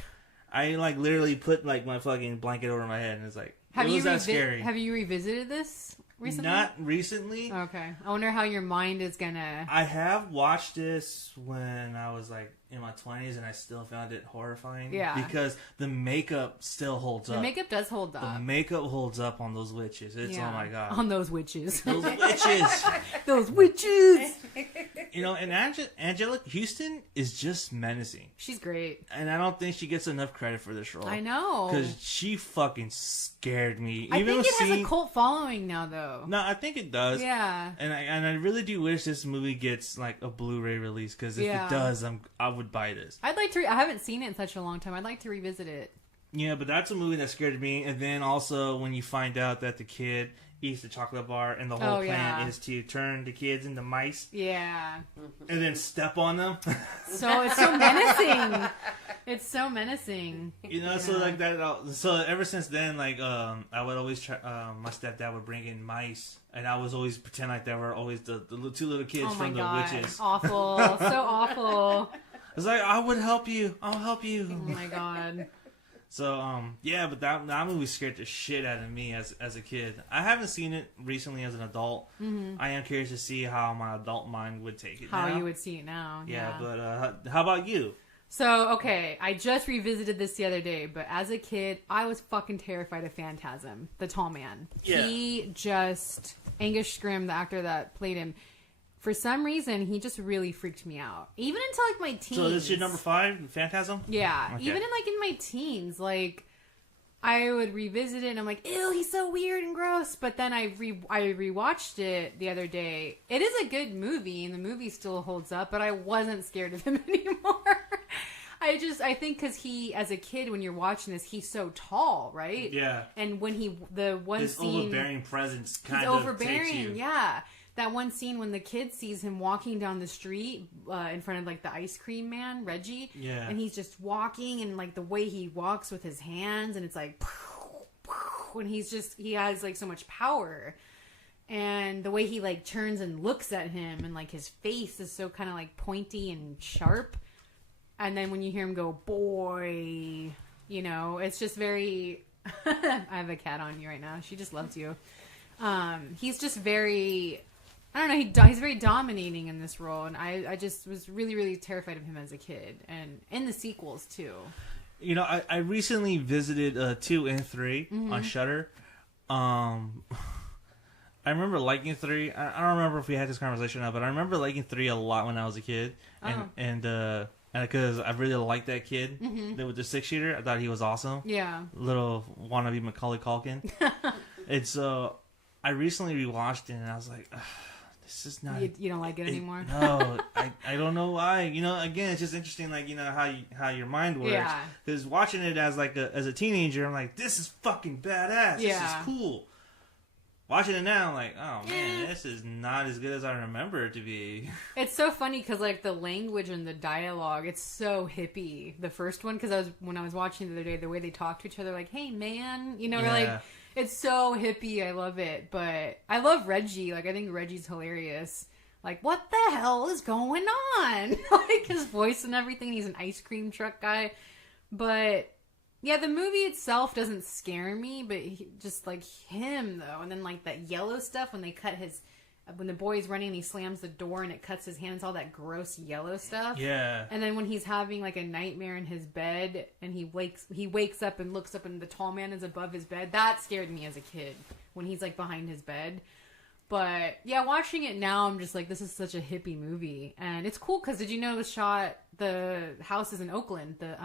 I like literally put like my fucking blanket over my head, and it's like, scary. Have you revisited this recently? Not recently. Okay. I wonder how your mind is gonna... I have watched this when I was like in my 20s, and I still found it horrifying. Yeah. Because the makeup still holds up. The makeup does hold up. The makeup holds up on those witches. It's, oh my god. On those witches. Those witches. Those witches. You know, and Angelica Houston is just menacing. She's great. And I don't think she gets enough credit for this role. I know. Because she fucking scared me. I think it has a cult following now, though. No, I think it does. Yeah. And I really do wish this movie gets like a Blu-ray release, because if it does, I would buy this. I'd like to. I haven't seen it in such a long time. I'd like to revisit it. Yeah, but that's a movie that scared me. And then also when you find out that the kid eats the chocolate bar, and the whole plan is to turn the kids into mice. Yeah. And then step on them. So it's so menacing. It's so menacing. You know, so like that. So ever since then, like I would always try. My stepdad would bring in mice, and I was always pretend like they were always the two little kids from the witches. Awful. So awful. It's like, I would help you. I'll help you. Oh my god. So, yeah, but that movie scared the shit out of me as a kid. I haven't seen it recently as an adult. Mm-hmm. I am curious to see how my adult mind would take it now. How you would see it now. Yeah, but how about you? So, okay, I just revisited this the other day, but as a kid, I was fucking terrified of Phantasm, the tall man. Yeah. Angus Scrimm, the actor that played him, for some reason, he just really freaked me out. Even until like my teens. So this is your number 5, Phantasm? Yeah. Okay. Even in my teens, like, I would revisit it and I'm like, ew, he's so weird and gross. But then I rewatched it the other day. It is a good movie and the movie still holds up, but I wasn't scared of him anymore. I think because he, as a kid, when you're watching this, he's so tall, right? Yeah. And when his overbearing presence kind of overbearing, takes you. yeah. That one scene when the kid sees him walking down the street in front of like the ice cream man, Reggie. Yeah. And he's just walking and like the way he walks with his hands and it's like, and he has like so much power. And the way he like turns and looks at him and like his face is so kind of like pointy and sharp. And then when you hear him go, boy, you know, it's just very, I have a cat on you right now. She just loves you. He's just very, I don't know, he's very dominating in this role. And I just was really, really terrified of him as a kid. And in the sequels, too. You know, I recently visited 2 and 3 on Shudder. I remember liking 3. I don't remember if we had this conversation or not, but I remember liking 3 a lot when I was a kid. And because I really liked that kid with the 6-shooter. I thought he was awesome. Yeah. Little wannabe Macaulay Culkin. And so I recently rewatched it and I was like, this is not... You don't like it anymore? No, I don't know why. You know, again, it's just interesting, like, you know, how your mind works. Yeah. Because watching it as a teenager, I'm like, this is fucking badass. Yeah. This is cool. Watching it now, I'm like, oh man, this is not as good as I remember it to be. It's so funny because like the language and the dialogue, it's so hippie. The first one, because when I was watching the other day, the way they talk to each other, like, hey man, you know, like it's so hippie. I love it, but I love Reggie. Like I think Reggie's hilarious. Like what the hell is going on? Like his voice and everything. He's an ice cream truck guy, but. Yeah, the movie itself doesn't scare me, but just like him though, and then like that yellow stuff when the boy's running and he slams the door and it cuts his hands, all that gross yellow stuff. Yeah. And then when he's having like a nightmare in his bed and he wakes up and looks up and the tall man is above his bed. That scared me as a kid when he's like behind his bed. But yeah, watching it now, I'm just like, this is such a hippie movie, and it's cool because did you know the house is in Oakland? The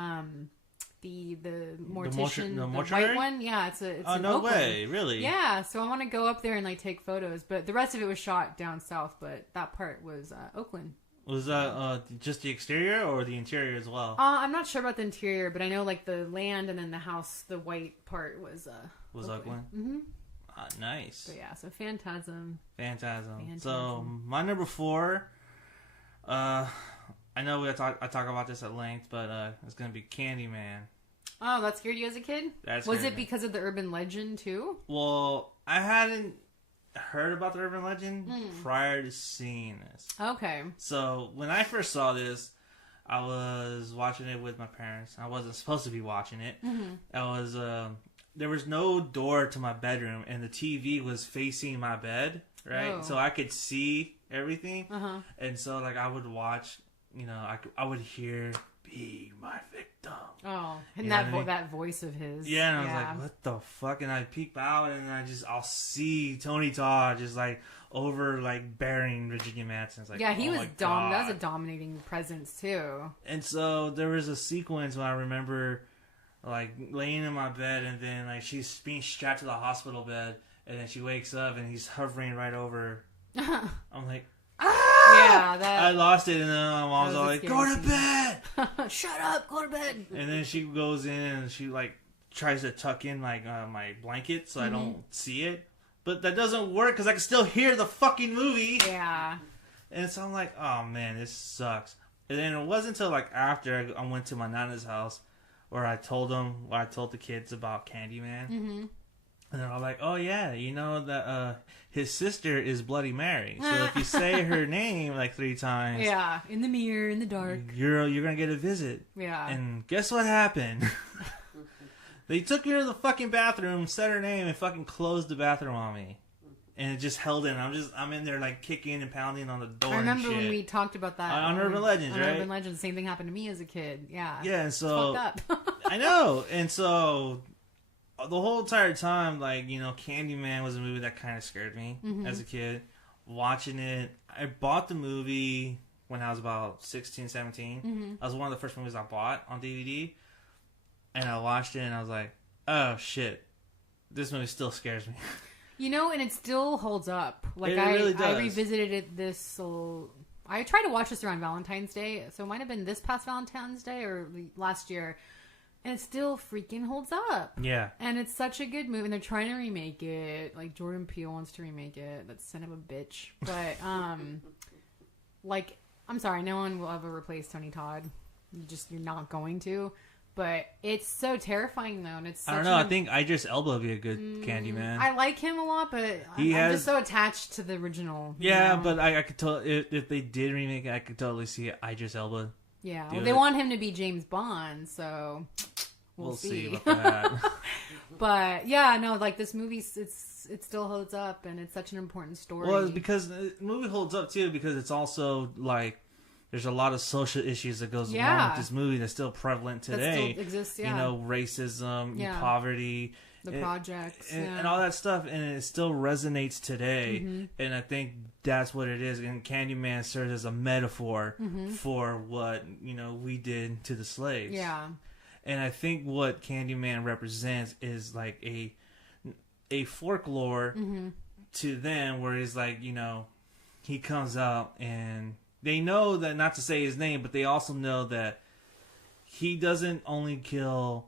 mortician, the white one, yeah, it's oh no Oakland. Way, really? Yeah, so I want to go up there and like take photos, but the rest of it was shot down south, but that part was Oakland. Was that just the exterior or the interior as well? I'm not sure about the interior, but I know like the land and then the house, the white part was Oakland. Mm-hmm. Nice. But yeah, so Phantasm. So my number 4, I know I talk about this at length, but it's gonna be Candyman. Oh, that scared you as a kid? Was it because of the urban legend too? Well, I hadn't heard about the urban legend prior to seeing this. Okay. So when I first saw this, I was watching it with my parents. I wasn't supposed to be watching it. There was no door to my bedroom, and the TV was facing my bed, right? Oh. So I could see everything, and so like I would watch. You know, I would hear, be my victim. Oh, and that voice of his. Yeah, and I was like, what the fuck? And I peep out, and I'll see Tony Todd just like over like burying Virginia Madsen. It's like, yeah, he was that was a dominating presence too. And so there was a sequence when I remember like laying in my bed, and then like she's being strapped to the hospital bed, and then she wakes up, and he's hovering right over. I'm like. Ah! Yeah, I lost it, and then my mom's all like, "Go to bed! Shut up, go to bed!" And then she goes in and she like tries to tuck in like my blanket so I don't see it, but that doesn't work because I can still hear the fucking movie. Yeah, and so I'm like, "Oh man, this sucks." And then it wasn't until like after I went to my nana's house where I told the kids about Candyman. And they're all like, "Oh yeah, you know that his sister is Bloody Mary. So if you say her name like 3 times, yeah, in the mirror, in the dark, you're gonna get a visit." Yeah. And guess what happened? They took her to the fucking bathroom, said her name, and fucking closed the bathroom on me. And it just held in. I'm in there like kicking and pounding on the door. I remember and shit. when we talked about that on Urban Legends, right? Urban Legends, same thing happened to me as a kid. Yeah. Yeah, and so it's fucked up. I know, and so. The whole entire time, like, you know, Candyman was a movie that kind of scared me as a kid. watching it. I bought the movie when I was about 16, 17. Mm-hmm. That was one of the first movies I bought on DVD. And I watched it and I was like, oh shit, this movie still scares me. You know, and it still holds up. Like It really does. I revisited it I tried to watch this around Valentine's Day, so it might have been this past Valentine's Day or last year, and it still freaking holds up. Yeah. And it's such a good movie, and they're trying to remake it. Like, Jordan Peele wants to remake it. That son of a bitch. But, like, I'm sorry, no one will ever replace Tony Todd. You're not going to. But it's so terrifying, though, and it's such I don't know. I think Idris Elba would be a good Candyman. I like him a lot, but I'm just so attached to the original. Yeah, you know? but I could tell if they did remake it, I could totally see Idris Elba. Yeah, well, they want him to be James Bond, so we'll see about that. But yeah, no, like this movie, it still holds up, and it's such an important story. Well, it's because the movie holds up too, because it's also like there's a lot of social issues that goes along with this movie that's still prevalent today. That still exists, yeah. You know, racism, poverty, the projects, and all that stuff, and it still resonates today. Mm-hmm. And I think that's what it is. And Candyman serves as a metaphor for what we did to the slaves. Yeah. And I think what Candyman represents is like a folklore to them, where he's like, he comes out and they know that not to say his name, but they also know that he doesn't only kill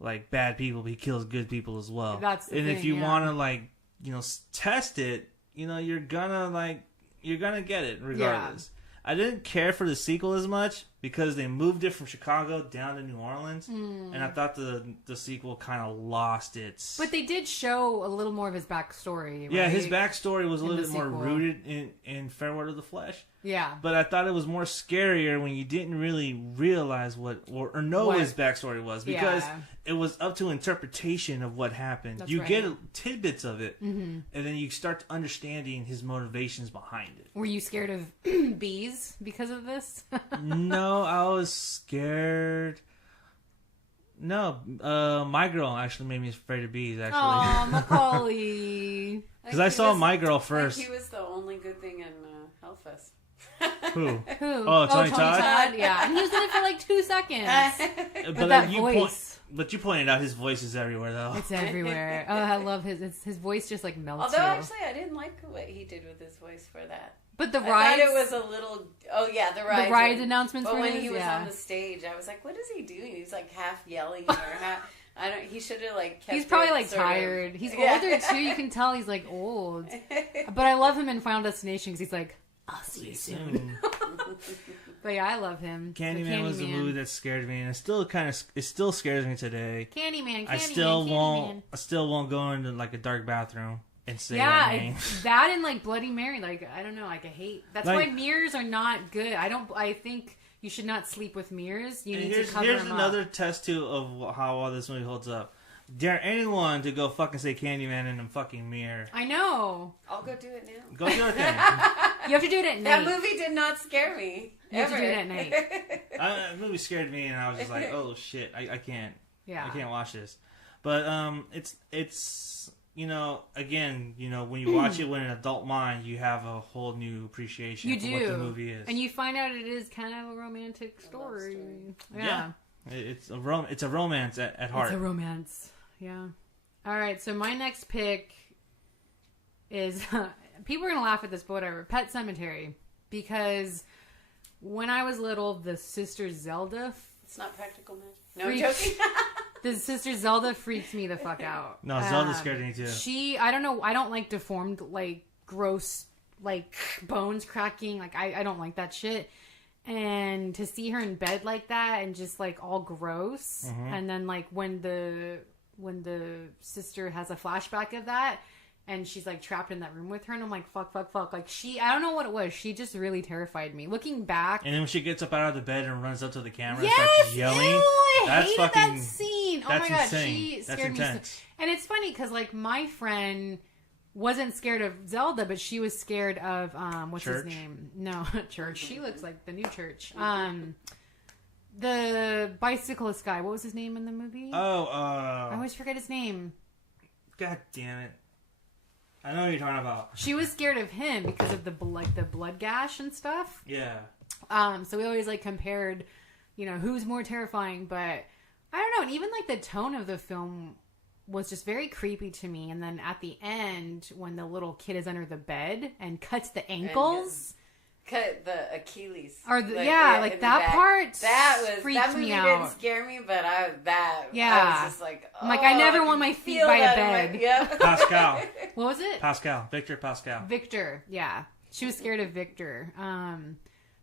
like bad people, but he kills good people as well. That's the and thing, if you want to test it, you're gonna get it regardless. Yeah. I didn't care for the sequel as much because they moved it from Chicago down to New Orleans, and I thought the sequel kind of lost its... But they did show a little more of his backstory, right? Yeah, his backstory was a little bit more rooted in Farewell to the Flesh. Yeah. But I thought it was more scarier when you didn't really realize what his backstory was, because it was up to interpretation of what happened. That's you right. get tidbits of it, and then you start understanding his motivations behind it. Were you scared of bees because of this? No, I was scared. No, My Girl actually made me afraid of bees, actually. Aw, Macaulay. Because I saw My Girl first. Like he was the only good thing in Hellfest. Who? Who? Oh, Tony Todd? Yeah, and he was in it for like 2 seconds. But that voice. But you pointed out his voice is everywhere, though. It's everywhere. Oh, I love his voice just like melts. Although actually, I didn't like what he did with his voice for that. But the rides, rides, I thought it was a little. Oh yeah, the rides. The rides announcements. But when he was on the stage, I was like, "What is he doing?" He's like half yelling or half. I don't. He should have like. Kept he's probably like tired. He's older too. You can tell he's like old. But I love him in Final Destination because he's like, "I'll see you soon." But yeah, I love him. Candyman was a movie that scared me, and it still scares me today. Candyman. I still won't go into like a dark bathroom and say that name. That and like Bloody Mary. Like I don't know. Like I hate. That's why mirrors are not good. I think you should not sleep with mirrors. You need to cover them up. Here's another test too of how all this movie holds up. Dare anyone to go fucking say Candyman in a fucking mirror? I know. I'll go do it now. Go do it then. You have to do it at night. That movie did not scare me. You have to do it at night. The movie scared me, and I was just like, "Oh shit, I can't. Yeah, I can't watch this." But it's again, when you watch it with an adult mind, you have a whole new appreciation for what the movie is, and you find out it is kind of a romantic story. Yeah. It's a romance at heart. It's a romance. Yeah. All right. So my next pick is people are gonna laugh at this, but whatever. Pet Sematary, because when I was little, the sister Zelda. It's not Practical Magic. No, I'm joking. The sister Zelda freaks me the fuck out. No, Zelda scared me too. I don't know. I don't like deformed, like gross, like bones cracking. Like I don't like that shit. And to see her in bed like that and just like all gross, and then like when the sister has a flashback of that, and she's like trapped in that room with her, and I'm like fuck. Like I don't know what it was. She just really terrified me. Looking back, and then when she gets up out of the bed and runs up to the camera yes, and starts yelling, I hated that scene. Oh my god, insane. She scared me. And it's funny because like my friend wasn't scared of Zelda, but she was scared of what's Church? his name? No, Church. She looks like the new Church. The bicyclist guy. What was his name in the movie? I always forget his name. God damn it! I know what you're talking about. She was scared of him because of the blood gash and stuff. Yeah. So we always like compared, you know, who's more terrifying. But I don't know. And even like the tone of the film was just very creepy to me. And then at the end, when the little kid is under the bed and cuts the ankles. Cut the Achilles. Or like that part freaked that movie me out. Didn't scare me, but I was just like, I'm like, I never want my feet by a bed. Pascal. What was it? Pascal. Victor Pascal. Victor, yeah. She was scared of Victor.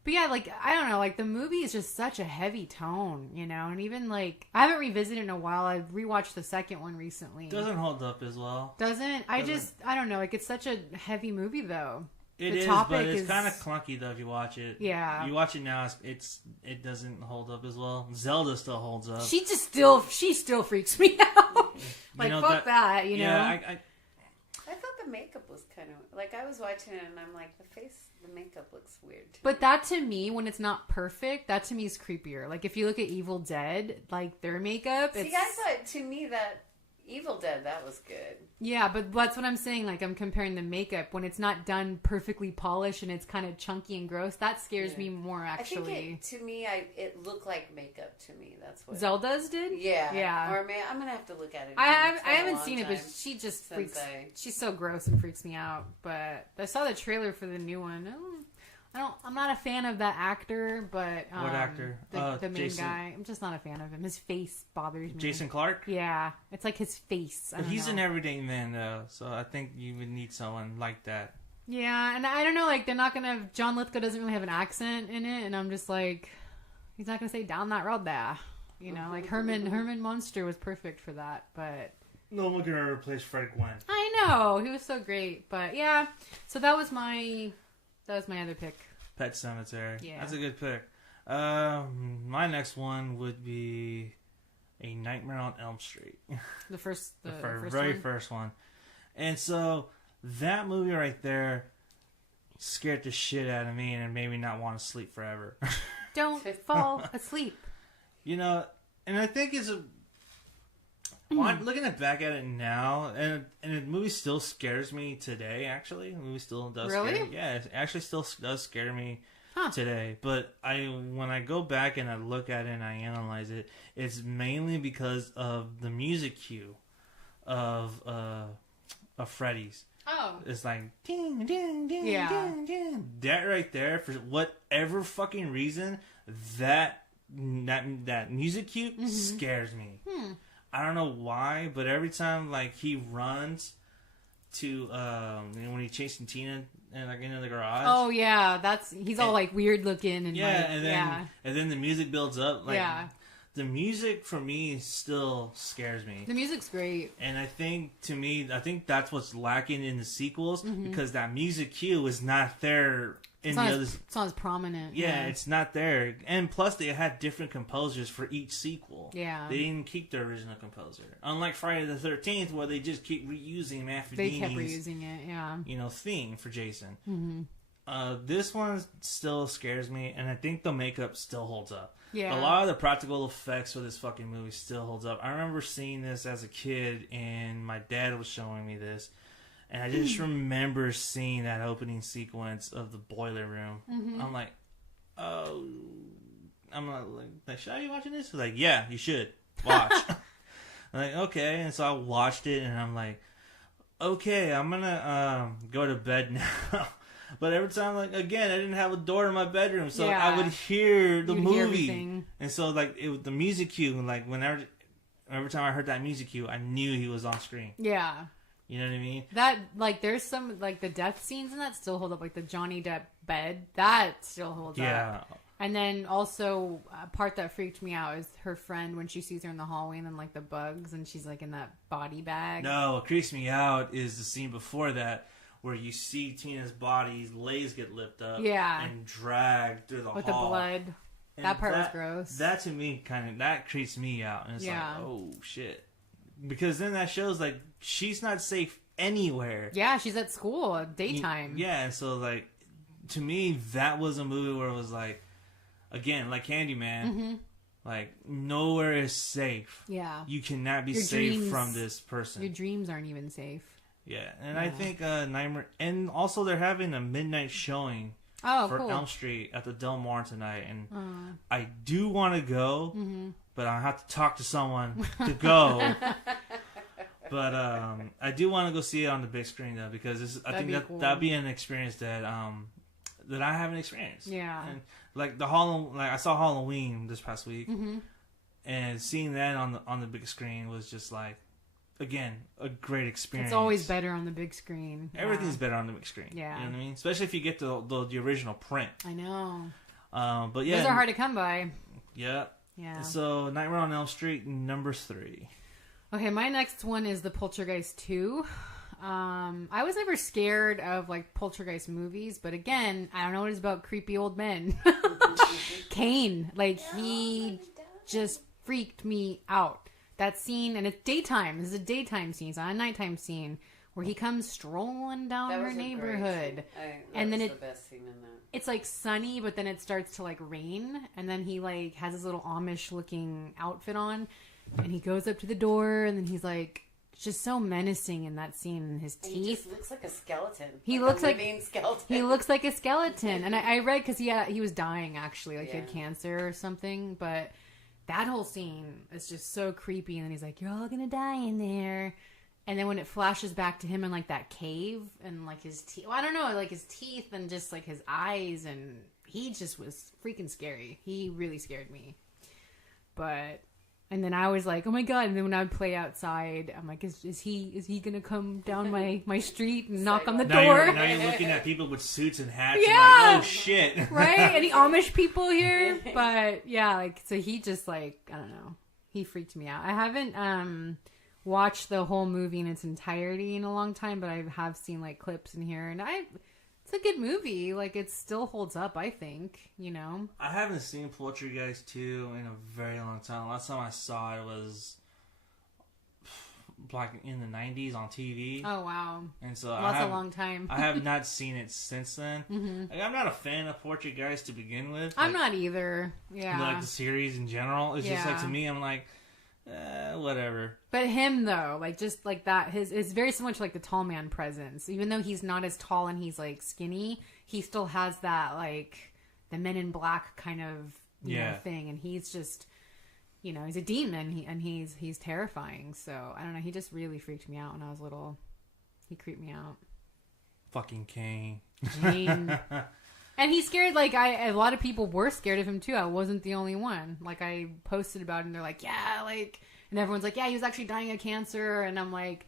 But yeah, like, I don't know, like, the movie is just such a heavy tone, you know? And even, like, I haven't revisited in a while. I rewatched the second one recently. Doesn't hold up as well. Doesn't? I don't know, like, it's such a heavy movie, though. It is, but it's kind of clunky though if you watch it. Yeah. You watch it now, it doesn't hold up as well. Zelda still holds up. She still freaks me out. Like, fuck that, you know? Yeah, I thought the makeup was kind of, like, I was watching it and I'm like, the makeup looks weird. But that to me, when it's not perfect, that to me is creepier. Like, if you look at Evil Dead, like, their makeup, See, I thought, to me, that Evil Dead, that was good. Yeah, but that's what I'm saying. Like, I'm comparing the makeup. When it's not done perfectly polished and it's kind of chunky and gross, that scares me more, actually. I think to me, it looked like makeup to me. That's what Zelda's did? Yeah. Yeah. Or I'm going to have to look at it. I haven't seen it, but she just freaks. She's so gross and freaks me out. But I saw the trailer for the new one. I'm not a fan of that actor, but what actor? The main Jason. guy. I'm just not a fan of him. His face bothers me. Jason Clarke? Yeah, it's like his face. But he's an everyday man though, so I think you would need someone like that. Yeah, and I don't know, like they're not gonna. John Lithgow doesn't really have an accent in it, and I'm just like, he's not gonna say down that road there. You know, like Herman Munster was perfect for that, but. No one can replace Fred Gwynn. I know, he was so great, but yeah. So that was my other pick. Pet Sematary. Yeah. That's a good pick. My next one would be A Nightmare on Elm Street. The first first one. And so that movie right there scared the shit out of me and made me not want to sleep forever. Don't fall asleep. You know, and I think it's looking back at it now, and the movie still scares me today, actually. The movie still does scare me. Yeah, it actually still does scare me today. But when I go back and I look at it and I analyze it, it's mainly because of the music cue of Freddy's. Oh. It's like, ding, ding, ding, ding, ding. That right there, for whatever fucking reason, that music cue scares me. I don't know why, but every time like he runs to when he's chasing Tina and like into the garage. Oh yeah, he's all like weird looking and and then the music builds up. Like, the music for me still scares me. The music's great, and I think that's what's lacking in the sequels because that music cue is not there. It's not as prominent. Yeah, it's not there. And plus, they had different composers for each sequel. Yeah. They didn't keep their original composer. Unlike Friday the 13th, where they just keep reusing Maffedini's... They kept reusing it, yeah. Theme for Jason. This one still scares me, and I think the makeup still holds up. Yeah. A lot of the practical effects for this fucking movie still holds up. I remember seeing this as a kid, and my dad was showing me this. And I just remember seeing that opening sequence of the boiler room. I'm like, oh, I'm like, should I be watching this? He's like, yeah, you should watch. I'm like, okay. And so I watched it, and I'm like, okay, I'm gonna go to bed now. But every time, like, again, I didn't have a door in my bedroom, so I would hear the movie. And so, like, the music cue, like, every time I heard that music cue, I knew he was on screen. Yeah. You know what I mean? That, like, there's some, like, the death scenes in that still hold up. Like, the Johnny Depp bed, that still holds up. Yeah. And then also, a part that freaked me out is her friend when she sees her in the hallway and then, like, the bugs and she's, like, in that body bag. No, what creeps me out is the scene before that where you see Tina's body's legs get lifted up and dragged through the hall. With the blood. And that part was gross. That, to me, that creeps me out. And it's like, oh, shit. Because then that shows, like, she's not safe anywhere. Yeah, she's at school, daytime. Yeah, and so, like, to me, that was a movie where it was like, again, like Candyman, like, nowhere is safe. Yeah. You cannot be safe from this person. Your dreams aren't even safe. Yeah, and I think Nightmare, and also they're having a midnight showing for cool. Elm Street at the Del Mar tonight, and I do want to go, but I have to talk to someone to go. But I do want to go see it on the big screen though, because I think cool. That'd be an experience that that I haven't experienced. Yeah, and like I saw Halloween this past week, and seeing that on the big screen was just like. Again, a great experience. It's always better on the big screen. Yeah. Everything's better on the big screen. Yeah. You know what I mean? Especially if you get the original print. I know. But yeah. Those are hard to come by. Yeah. Yeah. So, Nightmare on Elm Street, number 3. Okay, my next one is the Poltergeist 2. I was never scared of, like, Poltergeist movies, but again, I don't know what it's about creepy old men. Kane, like, he just freaked me out. That scene, and it's daytime. This is a daytime scene. It's not a nighttime scene where he comes strolling down her neighborhood, and then the best scene in that. It's like sunny, but then it starts to like rain, and then he like has his little Amish looking outfit on, and he goes up to the door, and then he's like just so menacing in that scene. And his teeth. He just looks like a skeleton. He looks like a living skeleton. He looks like a skeleton, and I read because he was dying actually, like he had cancer or something, but. That whole scene is just so creepy, and then he's like, "You're all gonna die in there," and then when it flashes back to him in like that cave and like his teeth, I don't know, like his teeth and just like his eyes, and he just was freaking scary. He really scared me. And then I was like, "Oh my god!" And then when I would play outside, I'm like, "Is he gonna come down my street and knock on the door?" Now you're looking at people with suits and hats. Yeah, and like, oh shit! Right? Any Amish people here? But yeah, like so he just like I don't know, he freaked me out. I haven't watched the whole movie in its entirety in a long time, but I have seen like clips in here, and it's a good movie. Like, it still holds up, I think, you know? I haven't seen Poltergeist 2 in a very long time. Last time I saw it was like in the 90s on TV. Oh, wow. And so that's a long time. I have not seen it since then. Like, I'm not a fan of Poltergeist to begin with. I'm not either. Yeah. Like, the series in general. It's just like, to me, I'm like, whatever. But him though, like just like that, it's very similar to like the tall man presence. Even though he's not as tall and he's like skinny, he still has that like the Men in Black kind of you know, thing, and he's just you know he's a demon and he's terrifying. So I don't know, he just really freaked me out when I was little. He creeped me out. Fucking Kane. And he scared, like, a lot of people were scared of him, too. I wasn't the only one. Like, I posted about it, and they're like, yeah, like, and everyone's like, yeah, he was actually dying of cancer, and I'm like,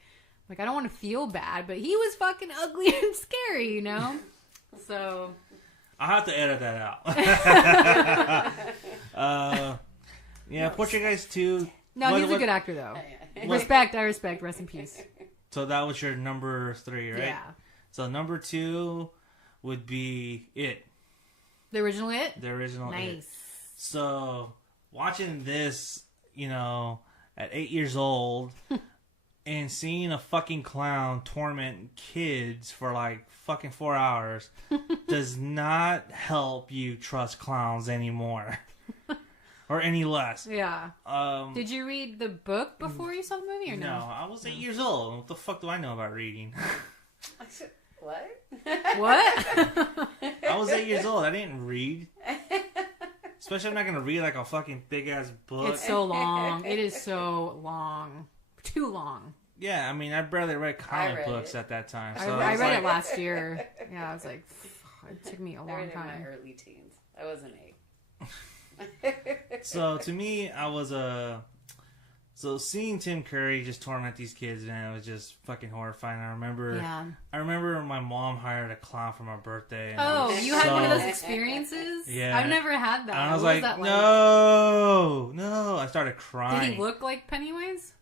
I don't want to feel bad, but he was fucking ugly and scary, you know? So. I'll have to edit that out. Yeah, Poltergeist 2. No, he's a good actor, though. I respect. Rest in peace. So that was your number 3, right? Yeah. So number 2 would be It. The original It? The original It. Nice. So, watching this, you know, at 8 years old, and seeing a fucking clown torment kids for like fucking 4 hours does not help you trust clowns anymore. Or any less. Yeah. Did you read the book before you saw the movie or no? No, I was 8 years old. What the fuck do I know about reading? What? I was 8 years old. I didn't read. Especially, I'm not going to read like a fucking big ass book. It's so long. It is so long. Too long. Yeah, I mean, I barely read comic books at that time. So I read it last year. Yeah, I was like, it took me a long time. I read it in my early teens. I wasn't 8. So, to me, I was So seeing Tim Curry just torment these kids, man, it was just fucking horrifying. I remember my mom hired a clown for my birthday. Oh, you had one of those experiences? Yeah. I've never had that. And I was like, no. I started crying. Did he look like Pennywise?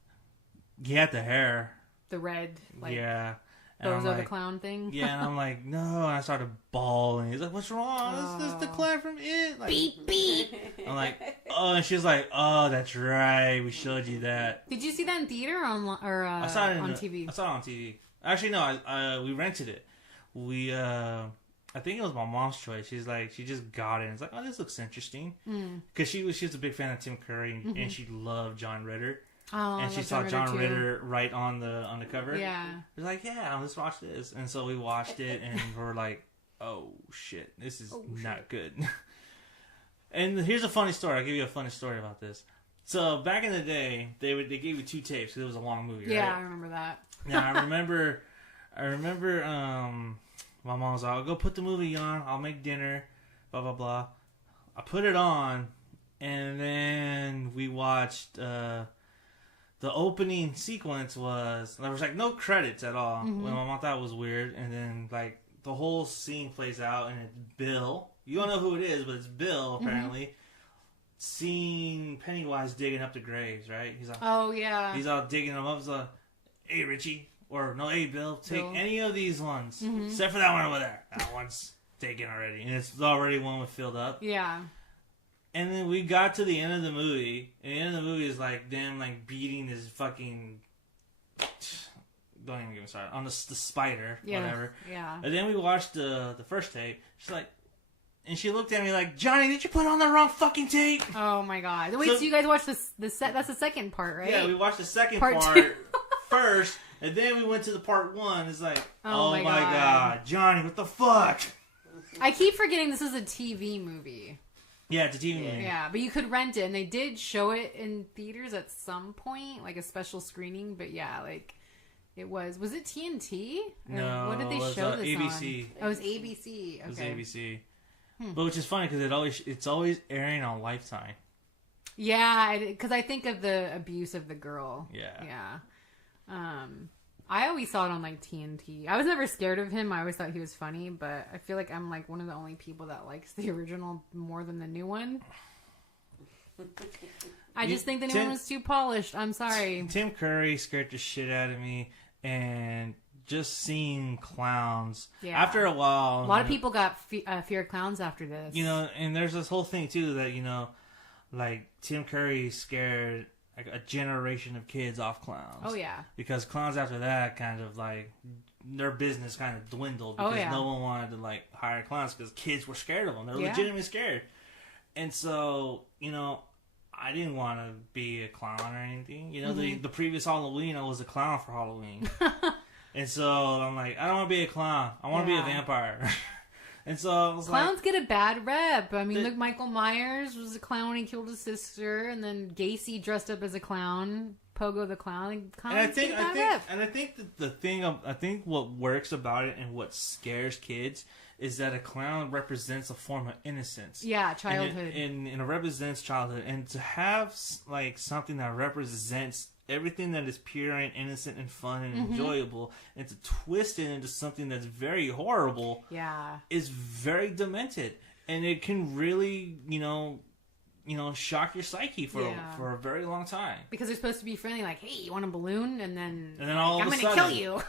He had the hair. The red, like... Yeah. Bozo the clown thing? Yeah, and I'm like, no. And I started bawling. He's like, what's wrong? This is the clown from It. Like, beep, beep. I'm like, oh. And she was like, oh, that's right. We showed you that. Did you see that in theater or I saw it on TV? I saw it on TV. Actually, no. We rented it. I think it was my mom's choice. She's like, she just got it. And it's like, oh, this looks interesting. Because she was a big fan of Tim Curry, and she loved John Ritter. and she saw John Ritter right on the cover. Yeah. She's like, yeah, let's watch this. And so we watched it, and we're like, oh shit, this is not good. And here's a funny story. I'll give you a funny story about this. So back in the day, they gave you 2 tapes because it was a long movie. Yeah, right? I remember that. Now I remember. My mom was like, I'll go put the movie on. I'll make dinner. Blah blah blah. I put it on, and then we watched. The opening sequence there was like no credits at all. Mm-hmm. My mom thought it was weird, and then like the whole scene plays out, and it's Bill. You don't know who it is, but it's Bill apparently. Seeing Pennywise digging up the graves, right? He's like, oh yeah. He's out digging them up. He's like, hey Richie, or no, hey Bill, take any of these ones except for that one over there. That one's taken already, and it's already one filled up. Yeah. And then we got to the end of the movie, and the end of the movie is like them like beating this fucking. Don't even get me started on the spider, whatever. Yeah. And then we watched the first tape. She's like. And she looked at me like, Johnny, did you put on the wrong fucking tape? Oh my god! Wait, so you guys watched that's the second part, right? Yeah, we watched the second part first, and then we went to the part 1. It's like, oh my god, Johnny, what the fuck? I keep forgetting this is a TV movie. Yeah, it's a TV movie. Yeah, but you could rent it, and they did show it in theaters at some point, like a special screening. But yeah, like it was it TNT? No, what did they show this ABC. on? Oh, it was ABC. Okay. It was ABC. But which is funny because it's always airing on Lifetime. Yeah, because I think of the abuse of the girl. Yeah. Yeah. I always saw it on like TNT. I was never scared of him. I always thought he was funny, but I feel like I'm like one of the only people that likes the original more than the new one. I just think the new one was too polished. I'm sorry. Tim Curry scared the shit out of me, and just seeing clowns after a while. A lot of people got fear of clowns after this. You know, and there's this whole thing too that, you know, like Tim Curry scared like a generation of kids off clowns. Oh yeah. Because clowns after that kind of like their business kind of dwindled because no one wanted to like hire clowns because kids were scared of them. They were legitimately scared. And so, you know, I didn't want to be a clown or anything. You know, the previous Halloween I was a clown for Halloween. And so I'm like, I don't want to be a clown. I want to be a vampire. And so I was clowns get a bad rep. I mean, look, Michael Myers was a clown. He killed his sister, and then Gacy dressed up as a clown. Pogo the clown. And I think that the thing, I think what works about it and what scares kids is that a clown represents a form of innocence. Yeah, childhood. And it represents childhood, and to have like something that represents everything that is pure and innocent and fun and enjoyable, and to twist it into something that's very horrible, is very demented, and it can really, you know, shock your psyche for a very long time. Because they're supposed to be friendly, like, hey, you want a balloon? And then all I'm of a gonna sudden, kill you.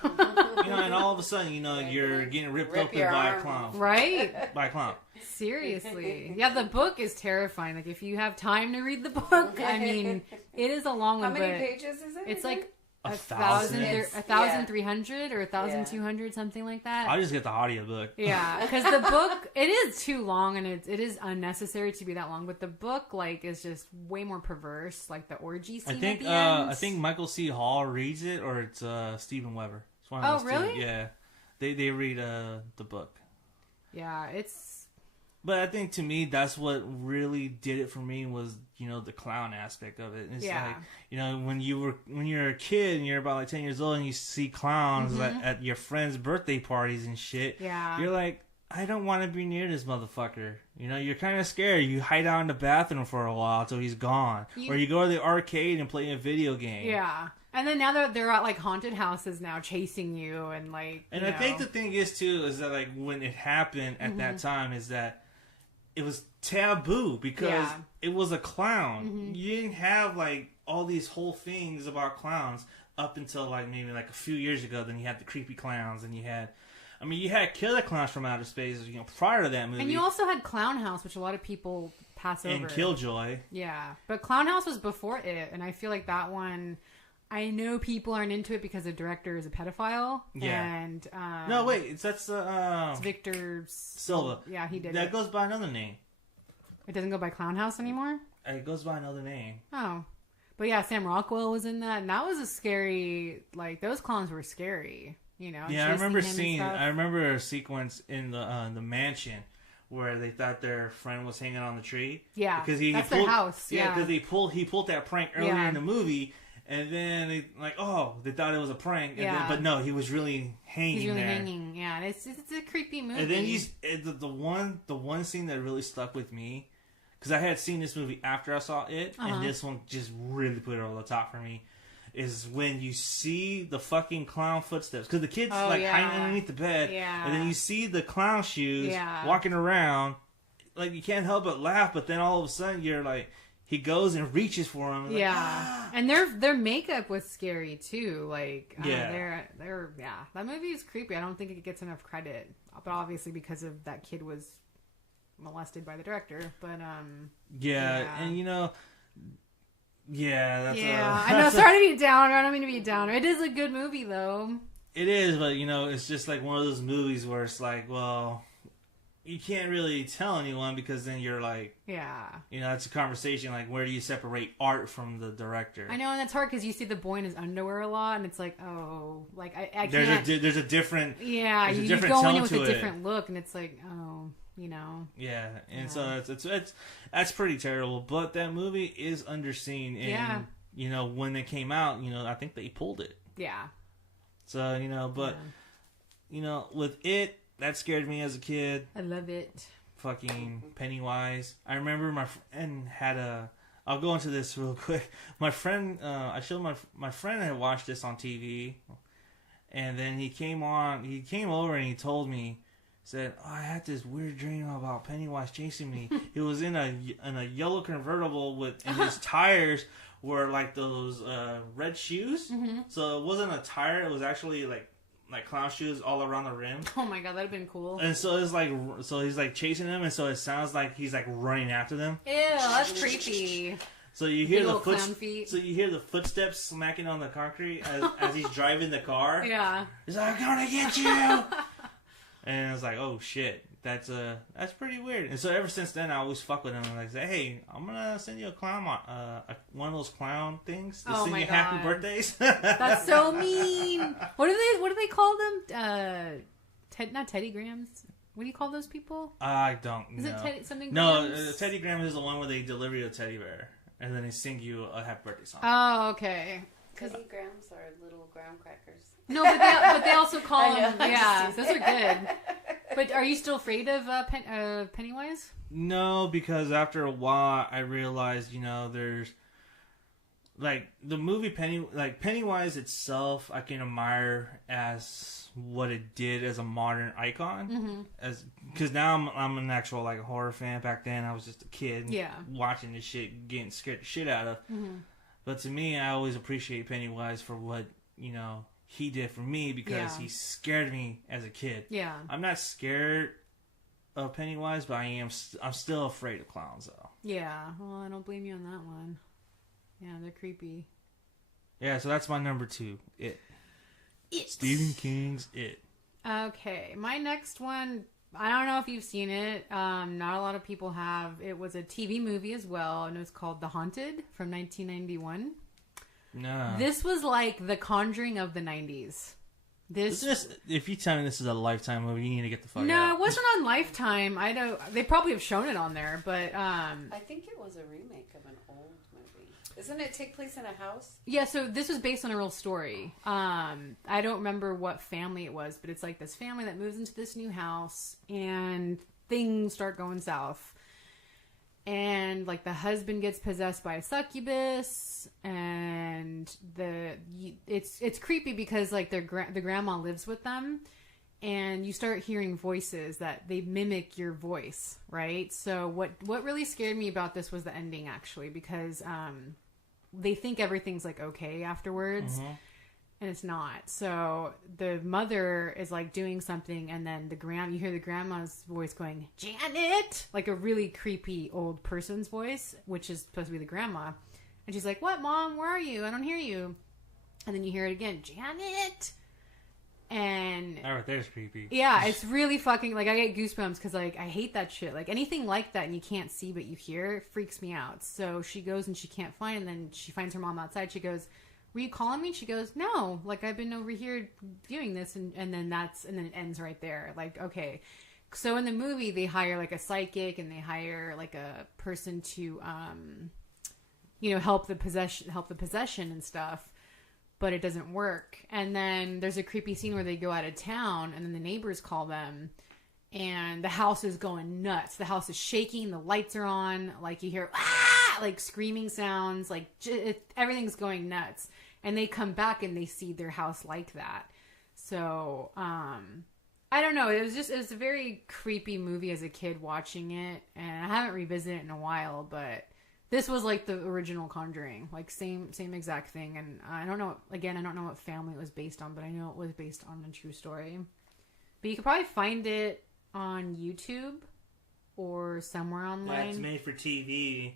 You know, and all of a sudden, you know, you're getting ripped open by a clown, right? By a clown. Seriously. Yeah, the book is terrifying. Like, if you have time to read the book, I mean, it is a long one. How many pages is it? It's like 1,300 or 1,200, something like that. I'll just get the audiobook. Yeah, because the book, it is too long, and it is unnecessary to be that long. But the book, like, is just way more perverse, like the orgy scene. At the end. I think Michael C. Hall reads it, or it's Stephen Weber. It's one of those really? Two. Yeah, they read the book. Yeah, it's. But I think to me, that's what really did it for me was, you know, the clown aspect of it. It's like, you know, when you're a kid and you're about like 10 years old and you see clowns at your friends' birthday parties and shit, you're like, I don't want to be near this motherfucker. You know, you're kind of scared. You hide out in the bathroom for a while until he's gone. Or you go to the arcade and play a video game. Yeah. And then now they're at like haunted houses now chasing you and like. And I think the thing is too is that like when it happened at that time is that it was taboo because it was a clown. You didn't have like all these whole things about clowns up until like maybe like a few years ago. Then you had the creepy clowns, and you had killer clowns from outer space. You know, prior to that movie, and you also had Clown House, which a lot of people pass over, and Killjoy. Yeah, but Clown House was before it, and I feel like that one. I know people aren't into it because the director is a pedophile. Yeah. And no, wait, that's it's Victor Silva. Yeah, he did. That goes by another name. It doesn't go by Clown House anymore. It goes by another name. Oh, But yeah, Sam Rockwell was in that, and that was a scary. Like those clowns were scary. You know. Yeah, I remember a sequence in the mansion where they thought their friend was hanging on the tree. Yeah, because that's their house. Yeah, because he pulled that prank earlier in the movie. And then they they thought it was a prank. But no, he was really hanging. He's really hanging. Yeah, it's a creepy movie. And then the one scene that really stuck with me, because I had seen this movie after I saw it, and this one just really put it over the top for me, is when you see the fucking clown footsteps, because the kid's hiding underneath the bed, and then you see the clown shoes walking around, like you can't help but laugh, but then all of a sudden you're like. He goes and reaches for him. And their makeup was scary too. Like, they're that movie is creepy. I don't think it gets enough credit, but obviously because of that kid was molested by the director. But and you know, I know. Sorry to be a downer. I don't mean to be a downer. It is a good movie though. It is, but you know, it's just like one of those movies where it's like, well. You can't really tell anyone because then you're like, you know, it's a conversation like, where do you separate art from the director? I know, and it's hard because you see the boy in his underwear a lot, and it's like, oh, like I there's can't. There's a different you go in with a different look, and it's like, oh, you know. Yeah, and so it's that's pretty terrible. But that movie is underseen, and you know, when it came out, you know, I think they pulled it. Yeah. So you know, but you know, with it. That scared me as a kid. I love it. Fucking Pennywise. I remember my friend had a... I'll go into this real quick. My friend... I showed my friend had watched this on TV. And then he came over and he told me... Said, I had this weird dream about Pennywise chasing me. He was in a yellow convertible and his tires were like those red shoes. Mm-hmm. So it wasn't a tire. It was actually like clown shoes all around the rim. Oh my god, that'd have been cool. And so it's like, he's like chasing them, and so it sounds like he's like running after them. Ew, that's creepy. So you hear So you hear the footsteps smacking on the concrete as he's driving the car. Yeah. He's like, I'm gonna get you. And I was like, oh shit, that's pretty weird. And so ever since then, I always fuck with him and like say, hey, I'm gonna send you a clown, one of those clown things to send you happy birthdays. That's so mean. What do they call them? Not teddygrams. What do you call those people? I don't know. Is it something? No, teddygram is the one where they deliver you a teddy bear and then they sing you a happy birthday song. Oh, okay. Teddygrams are little graham crackers. No, but they also call them. Yeah, those are good. But are you still afraid of Pennywise? No, because after a while I realized, you know, there's like the movie Pennywise itself. I can admire as what it did as a modern icon, because now I'm an actual like horror fan. Back then I was just a kid, watching this shit, getting scared the shit out of. Mm-hmm. But to me, I always appreciate Pennywise for what, you know, he did for me, because he scared me as a kid. Yeah. I'm not scared of Pennywise, but I'm still afraid of clowns, though. Yeah. Well, I don't blame you on that one. Yeah, they're creepy. Yeah, so that's my number 2. It. Stephen King's It. Okay. My next one, I don't know if you've seen it. Not a lot of people have. It was a TV movie as well, and it was called The Haunted from 1991. No. This was like The Conjuring of the 90s. If you tell me this is a Lifetime movie, you need to get the fuck out. No, it wasn't on Lifetime. I know they probably have shown it on there, but I think it was a remake of an old movie. Doesn't it take place in a house? Yeah, so this was based on a real story. I don't remember what family it was, but it's like this family that moves into this new house and things start going south. And like the husband gets possessed by a succubus, and it's creepy because like the grandma lives with them, and you start hearing voices that they mimic your voice, right? So what really scared me about this was the ending, actually, because they think everything's like okay afterwards. Mm-hmm. And it's not. So the mother is like doing something, and then you hear the grandma's voice going, Janet! Like a really creepy old person's voice, which is supposed to be the grandma. And she's like, what, Mom? Where are you? I don't hear you. And then you hear it again, Janet! And that right there's creepy. Yeah, it's really fucking, like, I get goosebumps because, like, I hate that shit. Like, anything like that and you can't see but you hear, it freaks me out. So she goes and she can't find, and then she finds her mom outside. She goes, were you calling me? She goes, no, like, I've been over here doing this, and then it ends right there. Like, okay. So in the movie, they hire, like, a psychic, and they hire, like, a person to, help the possession and stuff. But it doesn't work. And then there's a creepy scene where they go out of town, and then the neighbors call them, and the house is going nuts. The house is shaking. The lights are on. Like, you hear, ah! Like, screaming sounds. Like, everything's going nuts. And they come back, and they see their house like that. So, I don't know. It was a very creepy movie as a kid watching it. And I haven't revisited it in a while, but... This was like the original Conjuring, like same exact thing. And I don't know what family it was based on, but I know it was based on a true story. But you could probably find it on YouTube or somewhere online. Yeah, it's made for TV.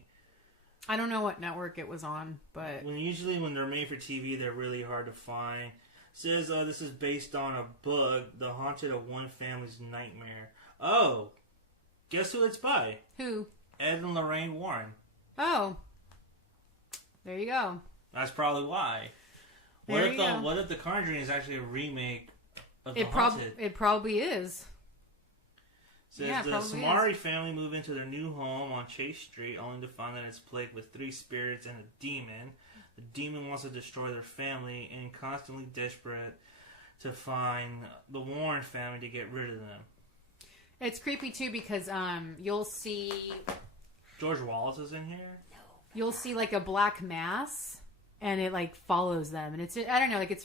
I don't know what network it was on, but... Usually when they're made for TV, they're really hard to find. It says this is based on a book, The Haunted of One Family's Nightmare. Oh, guess who it's by? Who? Ed and Lorraine Warren. Oh, there you go. That's probably why. What if The Conjuring is actually a remake of The Haunted? It probably is. Says the Samari family move into their new home on Chase Street, only to find that it's plagued with 3 spirits and a demon. The demon wants to destroy their family and constantly desperate to find the Warren family to get rid of them. It's creepy too because you'll see. George Wallace is in here. You'll see like a black mass, and it like follows them, and it's I don't know, like it's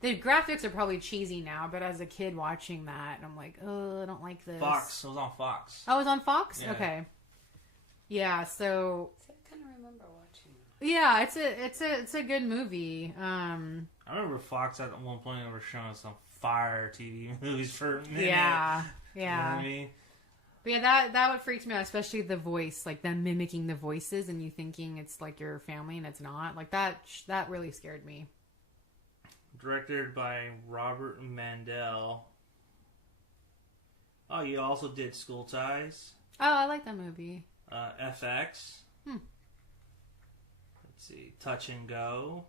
the graphics are probably cheesy now, but as a kid watching that, I'm like, oh, I don't like this. Fox. It was on Fox. Oh, it was on Fox. Yeah. Okay. Yeah. So. I kind of remember watching that. Yeah, it's a good movie. I remember Fox at one point they were showing some fire TV movies for a minute. Yeah. You know what I mean? But yeah, that would freak me out, especially the voice, like them mimicking the voices and you thinking it's like your family and it's not. Like that really scared me. Directed by Robert Mandel. Oh, you also did School Ties. Oh, I like that movie. FX. Let's see. Touch and Go.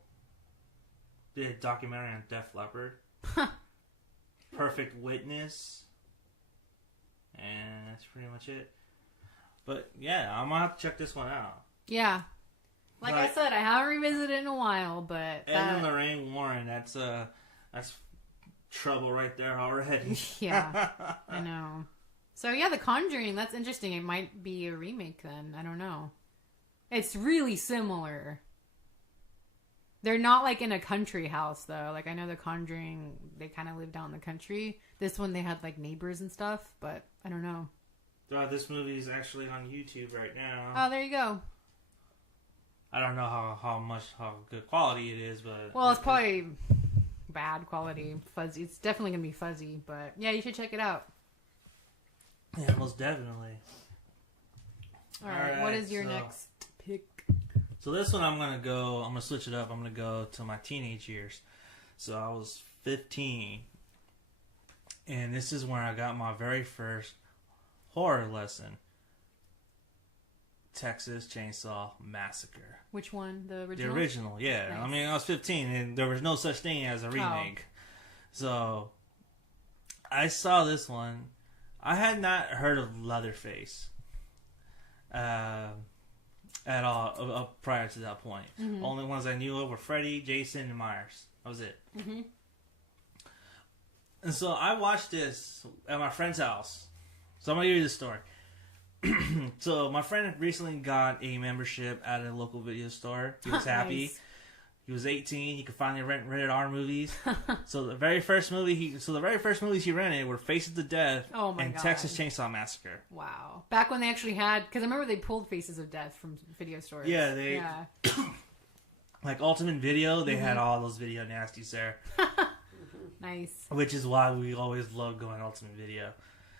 Did a documentary on Def Leppard. Perfect Witness. And that's pretty much it. But yeah, I'm gonna have to check this one out. Yeah. Like I said, I haven't revisited it in a while, but... Ed and Lorraine Warren, that's trouble right there already. Yeah, I know. So yeah, The Conjuring, that's interesting. It might be a remake then. I don't know. It's really similar. They're not like in a country house though. Like I know The Conjuring, they kind of live down in the country. This one they had like neighbors and stuff, but I don't know. This movie is actually on YouTube right now. Oh, there you go. I don't know how good quality it is, but... Well, it's probably bad quality. Fuzzy. It's definitely going to be fuzzy, but yeah, you should check it out. Yeah, most definitely. All right, what is your next pick? So this one I'm going to switch it up. I'm going to go to my teenage years. So I was 15. And this is when I got my very first horror lesson. Texas Chainsaw Massacre. Which one? The original? The original, yeah. Nice. I mean, I was 15 and there was no such thing as a remake. Oh. So, I saw this one. I had not heard of Leatherface at all prior to that point. Mm-hmm. Only ones I knew of were Freddy, Jason, and Myers. That was it. Mm-hmm. And so I watched this at my friend's house. So I'm going to give you the story. So my friend recently got a membership at a local video store. He was happy. Nice. He was 18. He could finally rent rated R movies. So the very first movies he rented were Faces of Death and God. Texas Chainsaw Massacre. Wow. Back when they actually had, because I remember they pulled Faces of Death from video stores. Yeah, like Ultimate Video, they had all those video nasties there. Nice. Which is why we always love going to Ultimate Video.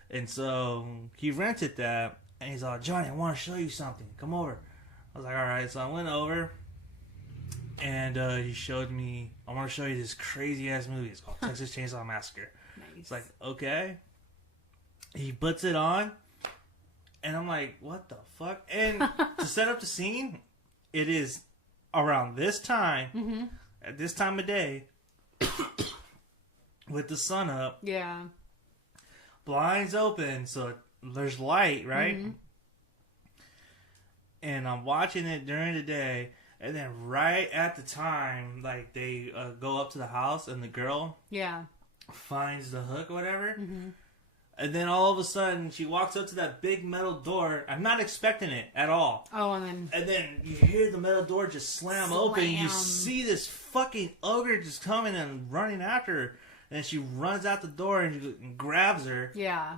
And so he rented that. And he's like, Johnny, I want to show you something. Come over. I was like, all right. So I went over. And he showed me, I want to show you this crazy ass movie. It's called Texas Chainsaw Massacre. Nice. It's like, okay. He puts it on, and I'm like, what the fuck? And to set up the scene, it is around this time, at this time of day, with the sun up. Yeah. Blinds open, so there's light, right? Mm-hmm. And I'm watching it during the day, and then right at the time, like, they go up to the house, and the girl finds the hook or whatever. Mm-hmm. And then all of a sudden, she walks up to that big metal door. I'm not expecting it at all. Oh, and then you hear the metal door just slam open. You see this fucking ogre just coming and running after her. And she runs out the door and grabs her. Yeah.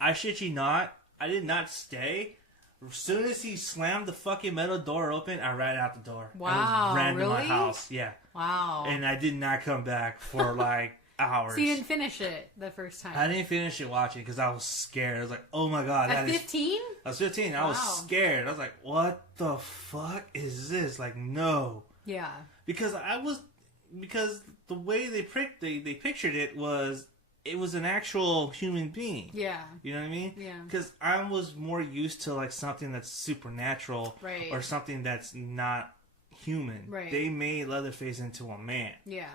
I shit you not. I did not stay. As soon as he slammed the fucking metal door open, I ran out the door. Wow, I ran really? to my house. Yeah. Wow. And I did not come back for like hours. So you didn't finish it the first time? I didn't finish it watching because I was scared. I was like, oh my god. At 15? I was 15. Wow. I was scared. I was like, what the fuck is this? Like, no. Yeah. Because the way they pictured it was an actual human being. Yeah. You know what I mean? Yeah. Because I was more used to like something that's supernatural, right, or something that's not human. Right. They made Leatherface into a man. Yeah.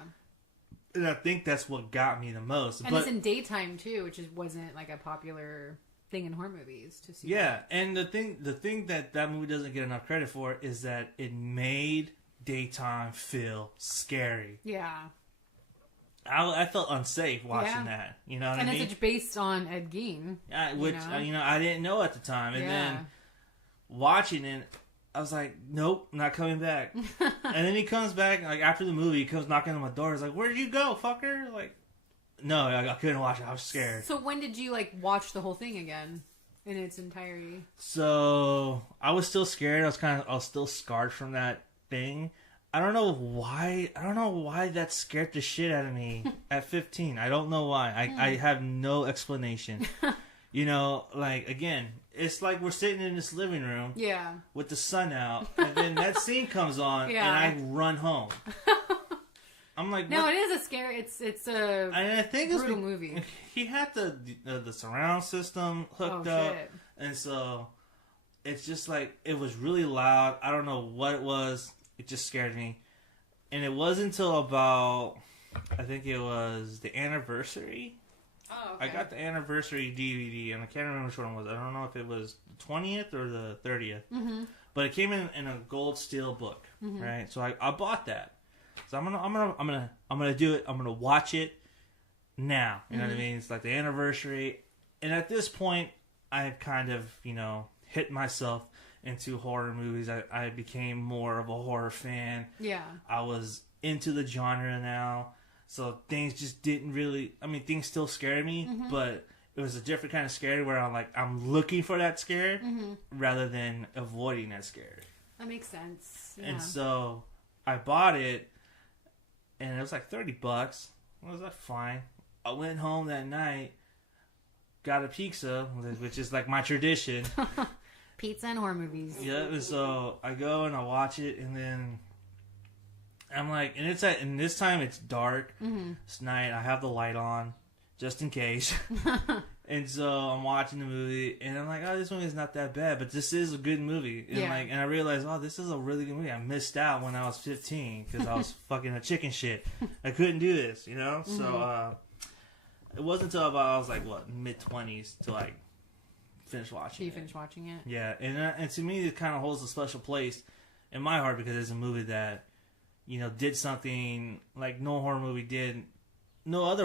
And I think that's what got me the most. And it's in daytime too, which wasn't like a popular thing in horror movies to see. Yeah, that. And the thing that movie doesn't get enough credit for is that it made daytime feel scary. Yeah. I felt unsafe watching that. You know what I mean? And it's based on Ed Gein. Which, I didn't know at the time. And then watching it, I was like, nope, not coming back. And then he comes back, like, after the movie, he comes knocking on my door. He's like, where'd you go, fucker? Like, no, I couldn't watch it. I was scared. So when did you, like, watch the whole thing again in its entirety? So I was still scared. I was still scarred from that thing. I don't know why that scared the shit out of me at 15. I don't know why. I have no explanation. You know, like, again, it's like we're sitting in this living room with the sun out, and then that scene comes on, and I run home. I'm like, no, it is a scary. It's a I think brutal movie. He had the surround system hooked up, and so it's just like it was really loud. I don't know what it was. It just scared me. And it wasn't until about, I think it was the anniversary. Oh, okay. I got the anniversary DVD, and I can't remember which one it was. I don't know if it was the 20th or the 30th. Mm-hmm. But it came in a gold steel book, right? So I bought that. So I'm gonna do it. I'm gonna watch it now. You know what I mean? It's like the anniversary. And at this point, I've kind of, hit myself into horror movies. I became more of a horror fan. Yeah. I was into the genre now. So things just didn't really... I mean, things still scared me, but it was a different kind of scary where I'm looking for that scare rather than avoiding that scare. That makes sense. Yeah. And so I bought it, and it was like $30. I was like, fine. I went home that night, got a pizza, which is like my tradition. Pizza and horror movies. Yeah, and so I go and I watch it, and then I'm like, and this time it's dark. It's night. I have the light on, just in case. And so I'm watching the movie, and I'm like, oh, this movie is not that bad, but this is a good movie. And and I realized, oh, this is a really good movie. I missed out when I was 15 because I was fucking a chicken shit. I couldn't do this, So it wasn't until about I was like mid-20s till finish watching you finished watching it? Yeah, and to me it kind of holds a special place in my heart because it's a movie that did something like no other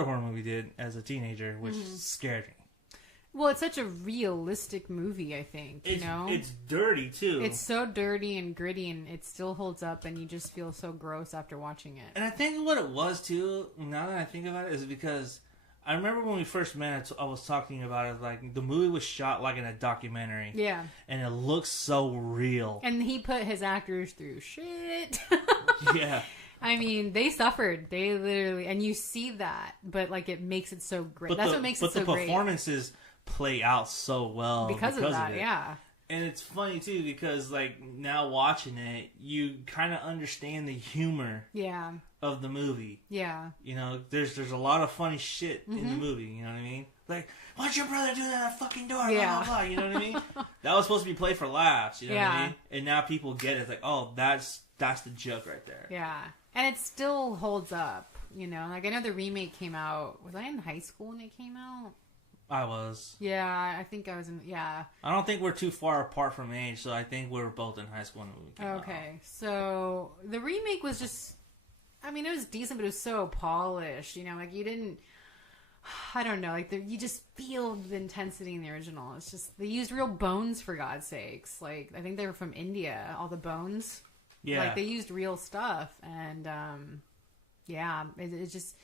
horror movie did as a teenager, which scared me. Well, it's such a realistic movie, I think. It's dirty too. It's so dirty and gritty, and it still holds up, and you just feel so gross after watching it. And I think what it was too, now that I think about it, is because I remember when we first met, I was talking about it, like, the movie was shot like in a documentary. Yeah. And it looks so real. And he put his actors through shit. Yeah. I mean, they suffered. They literally, and you see that, but, it makes it so great. That's what makes it so great. But the performances play out so well. Because of that, yeah. And it's funny too because like now watching it, you kind of understand the humor of the movie. Yeah. You know, there's a lot of funny shit in the movie. You know what I mean? Like, why'd your brother do that at fucking door? Yeah. Blah, blah, blah. You know what I mean? That was supposed to be played for laughs. You know what I mean? And now people get it. It's like, oh, that's the joke right there. Yeah. And it still holds up. You know, like I know the remake came out. Was I in high school when it came out? I was. Yeah, I think I was in. Yeah. I don't think we're too far apart from age, so I think we were both in high school when we came out. Okay, so the remake was just. I mean, it was decent, but it was so polished. You know, like you didn't. I don't know, like you just feel the intensity in the original. It's just they used real bones for God's sakes. Like I think they were from India, all the bones. Yeah. Like they used real stuff, and yeah, it just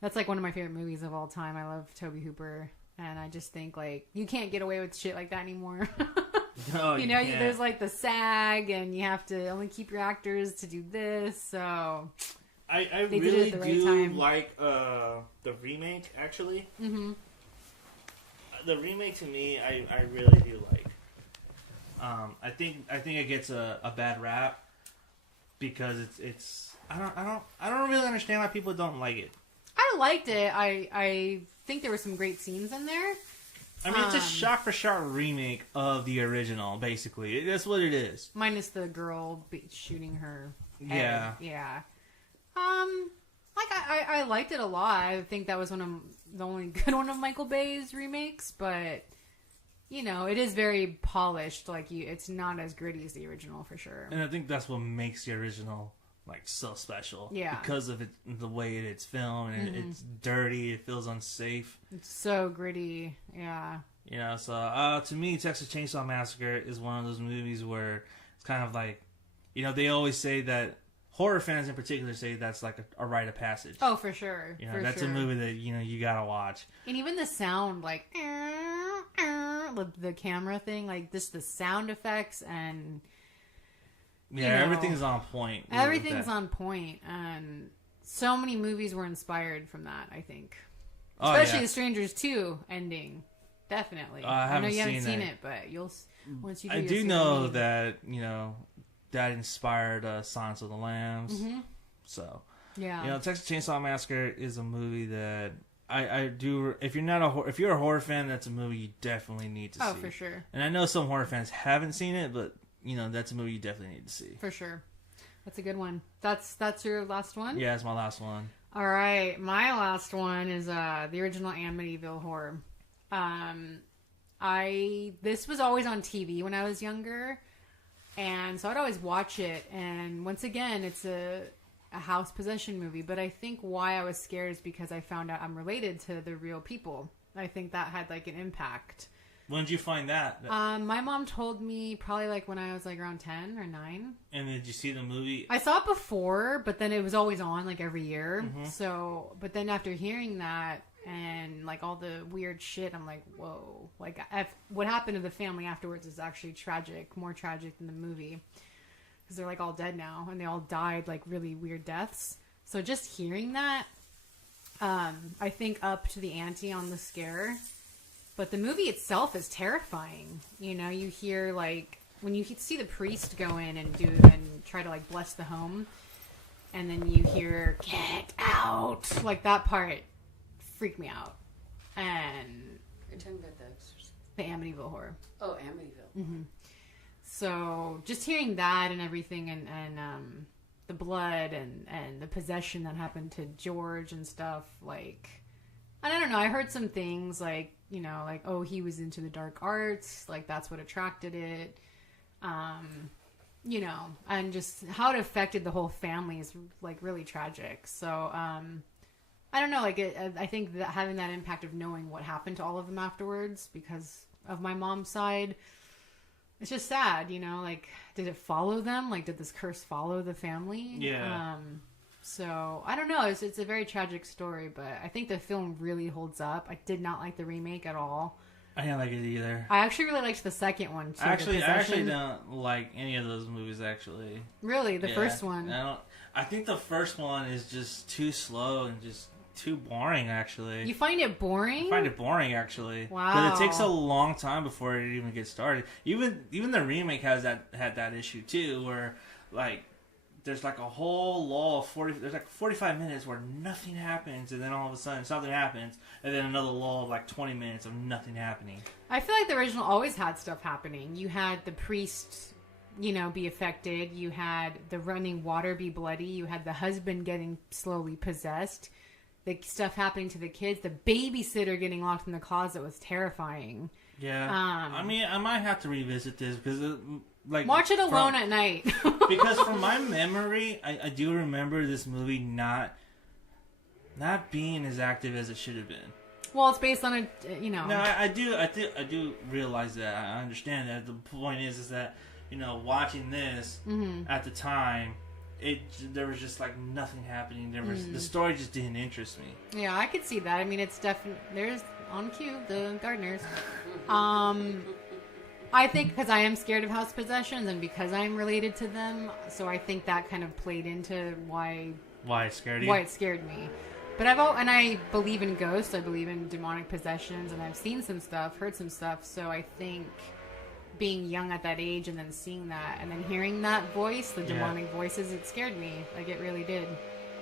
that's like one of my favorite movies of all time. I love Tobe Hooper. And I just think, like, you can't get away with shit like that anymore. No, you know, there's, like, the SAG, and you have to only keep your actors to do this, so... I really do like the remake, actually. Mm-hmm. The remake, to me, I really do like. I think it gets a bad rap because it's... I don't really understand why people don't like it. I liked it. I think there were some great scenes in there. I mean, it's a shot-for-shot remake of the original, basically. That's what it is. Minus the girl shooting her head. Yeah. Like, I liked it a lot. I think that was one of the only good one of Michael Bay's remakes, but, you know, it is very polished. Like, it's not as gritty as the original, for sure. And I think that's what makes the original... like so special, because of the way it's filmed, and it's dirty. It feels unsafe. It's so gritty, You know, so to me, Texas Chainsaw Massacre is one of those movies where it's kind of like, you know, they always say that horror fans in particular say that's like a rite of passage. Oh, for sure. You know, that's a movie that you gotta watch. And even the sound, like the camera thing, like just the sound effects and. Yeah, everything's on point. Everything's on point, and so many movies were inspired from that, I think. Especially the Strangers 2 ending. Definitely. I know you haven't seen it, but once you do, I do know that, that inspired Silence of the Lambs. Mm-hmm. So, Texas Chainsaw Massacre is a movie that I do. If you're a horror fan, that's a movie you definitely need to see. Oh, for sure. And I know some horror fans haven't seen it, but that's a movie you definitely need to see. For sure. That's a good one. That's your last one? Yeah, it's my last one. All right. My last one is the original Amityville Horror. This was always on TV when I was younger, and so I'd always watch it. And once again, it's a house possession movie, but I think why I was scared is because I found out I'm related to the real people. I think that had like an impact. When did you find that? My mom told me probably like when I was like around 10 or 9. And did you see the movie? I saw it before, but then it was always on like every year. Mm-hmm. So, but then after hearing that and like all the weird shit, I'm like, whoa. Like what happened to the family afterwards is actually tragic, more tragic than the movie. Because they're like all dead now and they all died like really weird deaths. So just hearing that, I think up to the ante on the scare. But the movie itself is terrifying. You hear like when you see the priest go in and try to like bless the home, and then you hear "get out," like that part freaked me out. And you're talking about The Exorcist, the Amityville Horror. Oh, Amityville. Mm-hmm. So just hearing that and everything, and the blood and the possession that happened to George and stuff, like. I don't know. I heard some things like, like, oh, he was into the dark arts. Like, that's what attracted it. And just how it affected the whole family is, like, really tragic. So, I don't know. Like, I think that having that impact of knowing what happened to all of them afterwards because of my mom's side, it's just sad, Like, did it follow them? Like, did this curse follow the family? Yeah. So, I don't know. It's a very tragic story, but I think the film really holds up. I did not like the remake at all. I didn't like it either. I actually really liked the second one, too. I actually don't like any of those movies, actually. Really? The first one? I think the first one is just too slow and just too boring, actually. You find it boring? I find it boring, actually. Wow. Because it takes a long time before it even gets started. Even the remake had that issue too, where like there's like a whole lull of 45 minutes where nothing happens, and then all of a sudden something happens, and then another lull of like 20 minutes of nothing happening. I feel like the original always had stuff happening. You had the priest, be affected. You had the running water be bloody. You had the husband getting slowly possessed. The stuff happening to the kids. The babysitter getting locked in the closet was terrifying. Yeah. I mean, I might have to revisit this because watch it alone at night. Because from my memory, I do remember this movie not being as active as it should have been. Well, it's based on No, I do realize that. I understand that. The point is that watching this at the time, there was just like nothing happening. The story just didn't interest me. Yeah, I could see that. I mean, it's definitely there's on cue the gardeners. I think because I am scared of house possessions and because I'm related to them, so I think that kind of played into why it scared you. Why it scared me. But I believe in ghosts. I believe in demonic possessions, and I've seen some stuff, heard some stuff. So I think being young at that age and then seeing that and then hearing that voice, the demonic voices, it scared me. Like it really did.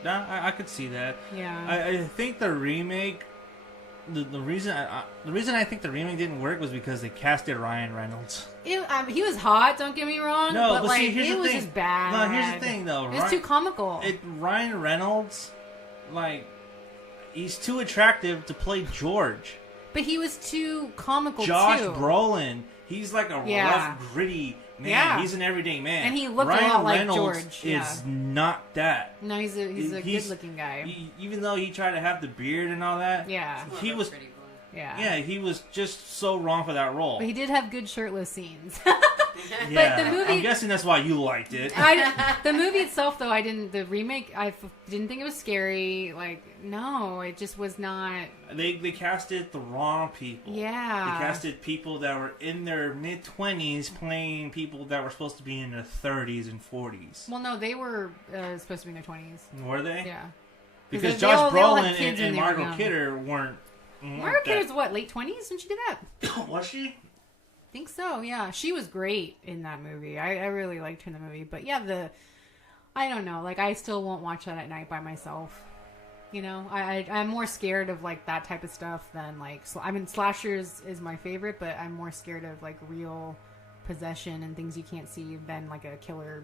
No, I could see that. Yeah. I think the remake. The reason I think the remake didn't work was because they casted Ryan Reynolds. He was hot, don't get me wrong. No, but like, see, here's it the was thing. just bad. No, here's the thing, though. It was too comical. Ryan Reynolds, like, he's too attractive to play George. But he was too comical, Josh too. Brolin, he's like a rough, gritty man. Yeah. He's an everyday man. And he looked Ryan a lot like Reynolds George. is not that. No, he's a good-looking guy. Even though he tried to have the beard and all that, he was... Yeah, he was just so wrong for that role. But he did have good shirtless scenes. Yeah, but the movie, I'm guessing that's why you liked it. The movie itself, though, the remake, I didn't think it was scary. Like, no, it just was not. They casted the wrong people. Yeah. They casted people that were in their mid-20s playing people that were supposed to be in their 30s and 40s. Well, no, they were supposed to be in their 20s. Were they? Yeah. Because Josh Brolin and Margot Kidder weren't. Margot Kidder's what, late 20s when she did that? Was she? I think so, yeah. She was great in that movie. I really liked her in the movie. But yeah, I don't know. Like, I still won't watch that at night by myself. I'm more scared of, like, that type of stuff than, like, slashers is my favorite, but I'm more scared of, like, real possession and things you can't see than, like, a killer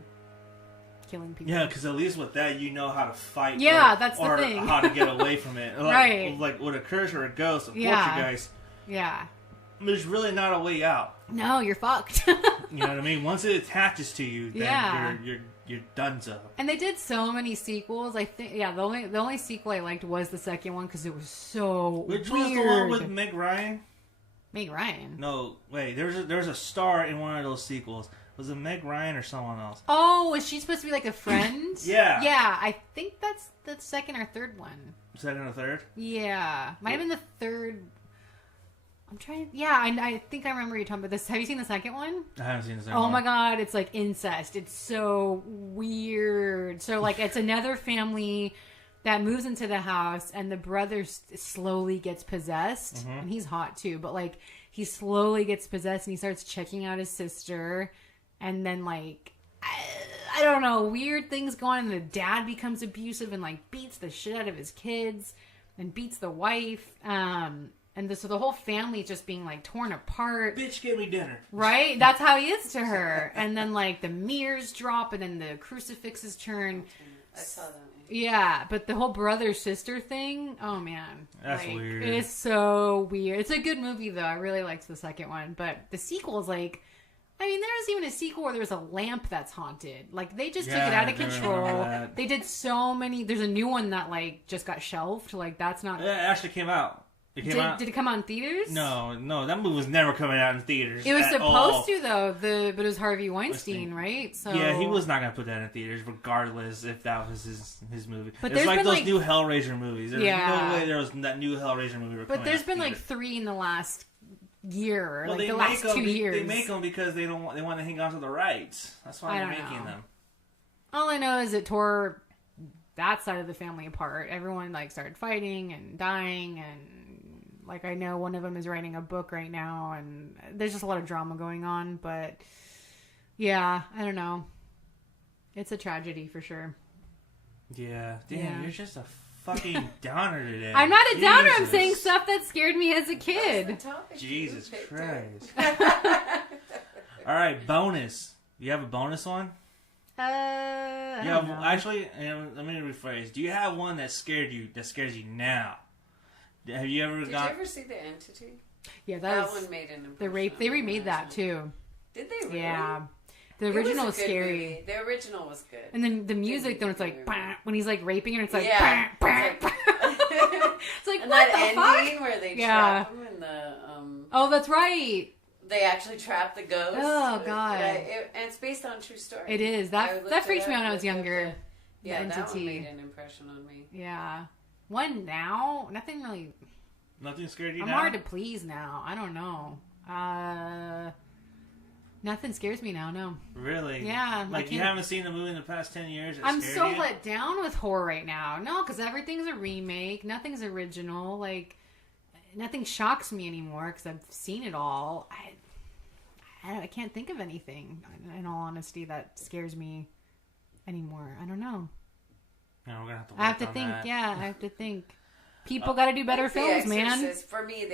killing people. Yeah, because at least with that, you know how to fight. Yeah, that's the thing. Or how to get away from it. Right. Like with a curse or a ghost, a poltergeist. Yeah. There's really not a way out. No, you're fucked. You know what I mean? Once it attaches to you, then you're donezo. And they did so many sequels. I think, the only sequel I liked was the second one because it was so Which weird. was the one with Meg Ryan? Meg Ryan? No, wait. There's a star in one of those sequels. Was it Meg Ryan or someone else? Oh, was she supposed to be like a friend? Yeah. Yeah, I think that's the second or third one. Second or third? Yeah. Might have been the third. I'm trying. Yeah, I think I remember you talking about this. Have you seen the second one? I haven't seen the second Oh one. my god, it's like incest. It's so weird. So, like, it's another family that moves into the house, and the brother slowly gets possessed. Mm-hmm. And he's hot too, but, like, he slowly gets possessed, and he starts checking out his sister. And then, like, I don't know, weird things go on, and the dad becomes abusive and, like, beats the shit out of his kids and beats the wife. So the whole family is just being, like, torn apart. Bitch, get me dinner. Right? That's how he is to her. And then, like, the mirrors drop, and then the crucifixes turn. I saw that. Yeah, but the whole brother-sister thing, oh, man. That's weird. It is so weird. It's a good movie, though. I really liked the second one. But the sequel is, like... I mean, there's even a sequel where there's a lamp that's haunted. Like, they just took it out of control. They did so many... There's a new one that, like, just got shelved. Like, that's not... It actually came out. Did it come out in theaters? No, that movie was never coming out in theaters. It was supposed to, though. But it was Harvey Weinstein, right? So yeah, he was not gonna put that in theaters, regardless if that was his movie. But it's like those new Hellraiser movies. There's no way there was that new Hellraiser movie. But there's been like 3 in the last year, well, like the last 2 years. They make them because they want to hang on to the rights. That's why they're making them. All I know is it tore that side of the family apart. Everyone like started fighting and dying, and like I know one of them is writing a book right now, and there's just a lot of drama going on. But yeah, I don't know. It's a tragedy for sure. Yeah, damn, you're just a fucking downer today. I'm not a downer. I'm saying stuff that scared me as a kid. Jesus Christ. All right, bonus. You have a bonus one? Actually, let me rephrase. Do you have one that scares you now? Have you ever Did you ever see The Entity? Yeah, that one made an impression. The rape. They remade that too. Did they really? Yeah. The original was scary. Movie. The original was good. And then the music, then it's like, bah, when he's like raping her, it's like, yeah. bah, bah, bah. It's like, and what that the ending fuck? where they trap him in the... oh, that's right. They actually trap the ghost. Oh, God. Yeah, and it's based on a true story. It is. That freaked me out when I was younger. Yeah, that one made an impression on me. Yeah. One now, nothing really... Nothing scared you I'm now? hard to please now. I don't know. Nothing scares me now, no. Really? Yeah. Like, you haven't seen the movie in the past 10 years? I'm so let down with horror right now. No, because everything's a remake. Nothing's original. Like, nothing shocks me anymore because I've seen it all. I can't think of anything, in all honesty, that scares me anymore. I don't know. No, we're gonna have to I have to think. that. Yeah, I have to think. People got to do better films, man. For me,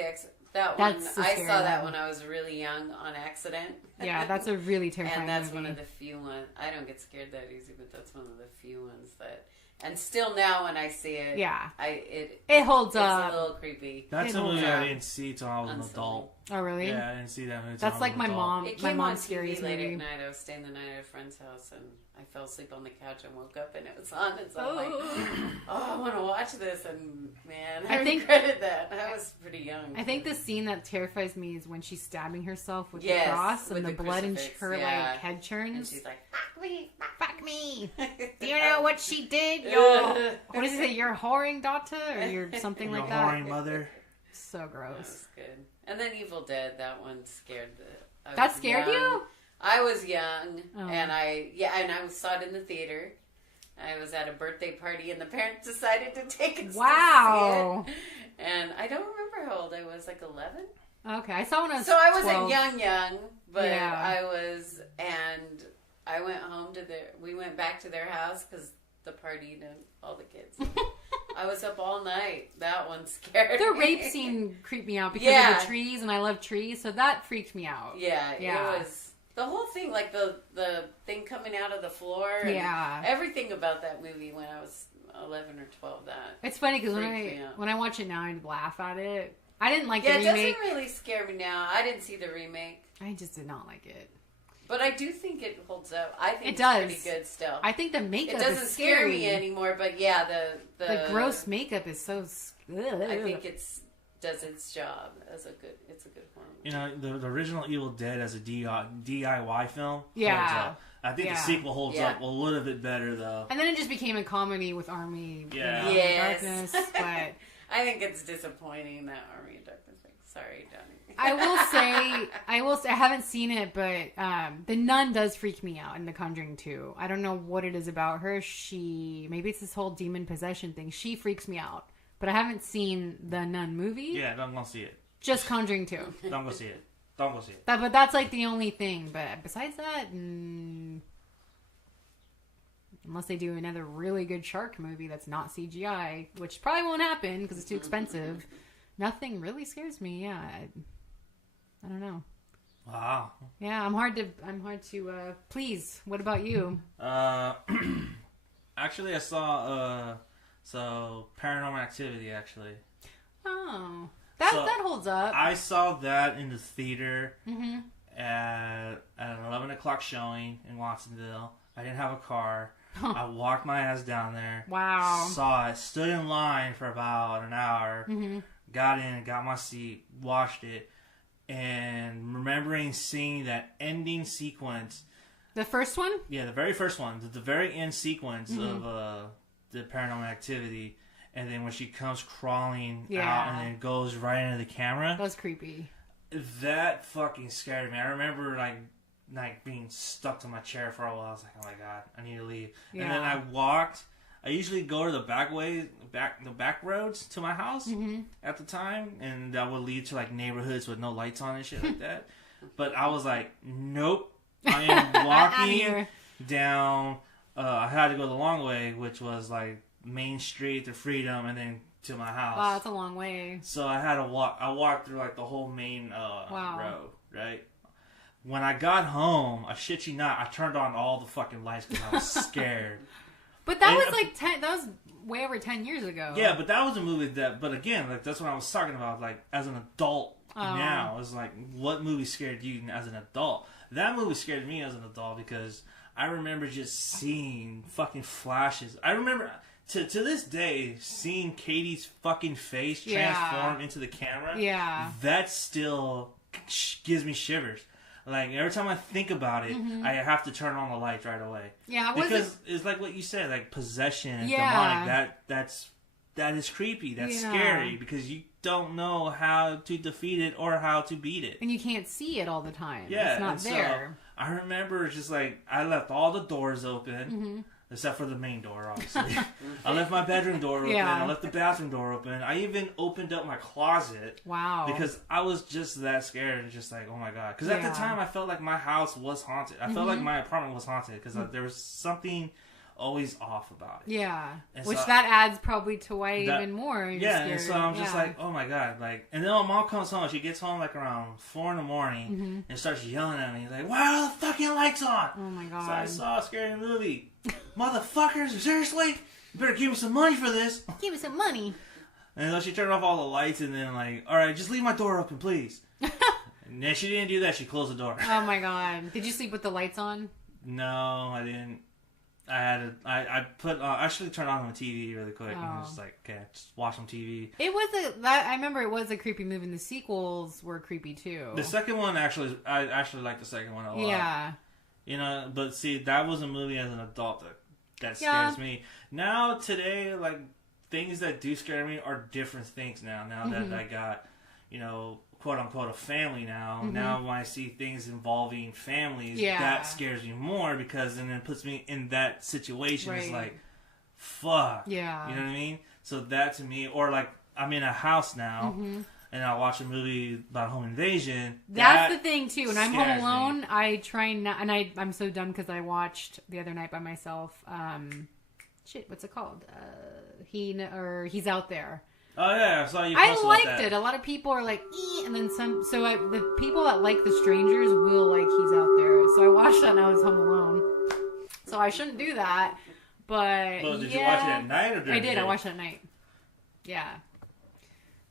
that one, I saw that when I was really young on accident. Yeah, that's a really terrifying and that's movie. one of the few ones. I don't get scared that easy, but that's one of the few ones that... And still now when I see it, it holds up. It's a little creepy. That's a movie I didn't see until I was an adult. Oh, really? Yeah, I didn't see that movie. That's like my mom. It my came mom's on scariest TV late movie. at night. I was staying the night at a friend's house, and I fell asleep on the couch and woke up, and it was on. And so I'm like, I want to watch this, and man, I regretted that. I was pretty young. I think the scene that terrifies me is when she's stabbing herself with the cross and the blood in her like head churns. And she's like, "Fuck me, fuck me." Do you know what she did? Your what does it say? Your whoring daughter or your something like that? Your whoring mother. So gross. That was good. And then Evil Dead, that one scared That scared you? I was young, and I saw it in the theater. I was at a birthday party, and the parents decided to take us to see it. And I don't remember how old I was, like 11? Okay, I saw when I was So I wasn't 12. young, but I was, and I went home we went back to their house, because the party and all the kids. I was up all night. That one scared me. The rape scene creeped me out because of the trees, and I love trees, so that freaked me out. Yeah, it was the whole thing, like the thing coming out of the floor. And everything about that movie when I was 11 or 12. It's funny because when I watch it now, I laugh at it. I didn't like the remake. Yeah, it doesn't really scare me now. I didn't see the remake. I just did not like it. But I do think it holds up. I think it's pretty good still. I think the makeup it doesn't is scare me anymore, but yeah, the gross makeup is so... I think does its job as it's a good horror movie. You know, the original Evil Dead as a DIY film holds up. I think the sequel holds up a little bit better, though. And then it just became a comedy with Army Darkness, but... I think it's disappointing, that Army of Darkness thing. Sorry, Johnny. I will say, I haven't seen it, but the nun does freak me out in The Conjuring 2. I don't know what it is about her. Maybe it's this whole demon possession thing. She freaks me out. But I haven't seen the Nun movie. Yeah, don't go see it. Just Conjuring 2. Don't go see it. Don't go see it. But that's like the only thing. But besides that, unless they do another really good shark movie that's not CGI, which probably won't happen because it's too expensive, nothing really scares me. Yeah, I don't know. Wow. Yeah, I'm hard to please. What about you? Actually, I saw Paranormal Activity. Actually. Oh, that holds up. I saw that in the theater at an 11 o'clock showing in Watsonville. I didn't have a car. I walked my ass down there. Wow. Saw it. Stood in line for about an hour. Got in, got my seat, watched it, and remembering seeing that ending sequence. The first one? Yeah, the very first one. The very end sequence of the Paranormal Activity. And then when she comes crawling out and then goes right into the camera. That was creepy. That fucking scared me. I remember like being stuck to my chair for a while. I was like, oh my god, I need to leave. Yeah. And then I walked I usually go to the back roads to my house at the time, and that would lead to like neighborhoods with no lights on and shit like that. But I was like, nope, I am walking down. I had to go the long way, which was like Main Street to Freedom, and then to my house. Wow, that's a long way. So I had to walk. I walked through like the whole main road, right? When I got home, I shit you not, I turned on all the fucking lights because I was scared. But that was like that was way over 10 years ago. Yeah, but that was a movie but again, like that's what I was talking about. Like as an adult now, it's like what movie scared you as an adult? That movie scared me as an adult because I remember just seeing fucking flashes. I remember to this day seeing Katie's fucking face transform into the camera. Yeah, that still gives me shivers. Like, every time I think about it, I have to turn on the lights right away. Yeah, because it's like what you said, like possession and demonic. That is creepy. That's scary because you don't know how to defeat it or how to beat it. And you can't see it all the time. Yeah, it's not there. So, I remember just like, I left all the doors open. Except for the main door, obviously. I left my bedroom door open. I left the bathroom door open. I even opened up my closet. Wow. Because I was just that scared and just like, oh my God. Because at the time, I felt like my house was haunted. I felt like my apartment was haunted because there was something always off about it. Yeah. And which so that adds probably to why even more. Yeah, and so I'm just like, oh my God. Like, and then my mom comes home. She gets home like around 4 in the morning and starts yelling at me. Like, why are the fucking lights on? Oh my God. So I saw a scary movie. Motherfuckers, seriously? You better give me some money for this. Give me some money. And then she turned off all the lights and then like, alright, just leave my door open, please. And then she didn't do that. She closed the door. Oh my God. Did you sleep with the lights on? No, I didn't. I actually turned on the TV really quick and I was just like, okay, just watch some TV. It was I remember it was a creepy movie and the sequels were creepy too. The second one I actually liked the second one a lot. Yeah. You know, but see, that was a movie as an adult that scares me. Now, today, like, things that do scare me are different things now. Now that I got, you know, quote-unquote a family now. Now when I see things involving families, that scares me more because then it puts me in that situation. It's like, fuck. Yeah. You know what I mean? So that to me, or like, I'm in a house now. And I watch a movie about home invasion. That's the thing too. When I'm home alone, I try not. And I'm so dumb because I watched the other night by myself. What's it called? He's Out There. Oh yeah, I saw you. I liked it. A lot of people are like, and then some. So the people that like The Strangers will like He's Out There. So I watched that and I was home alone. So I shouldn't do that. But did you watch it at night or during I did. the day? I watched it at night. Yeah.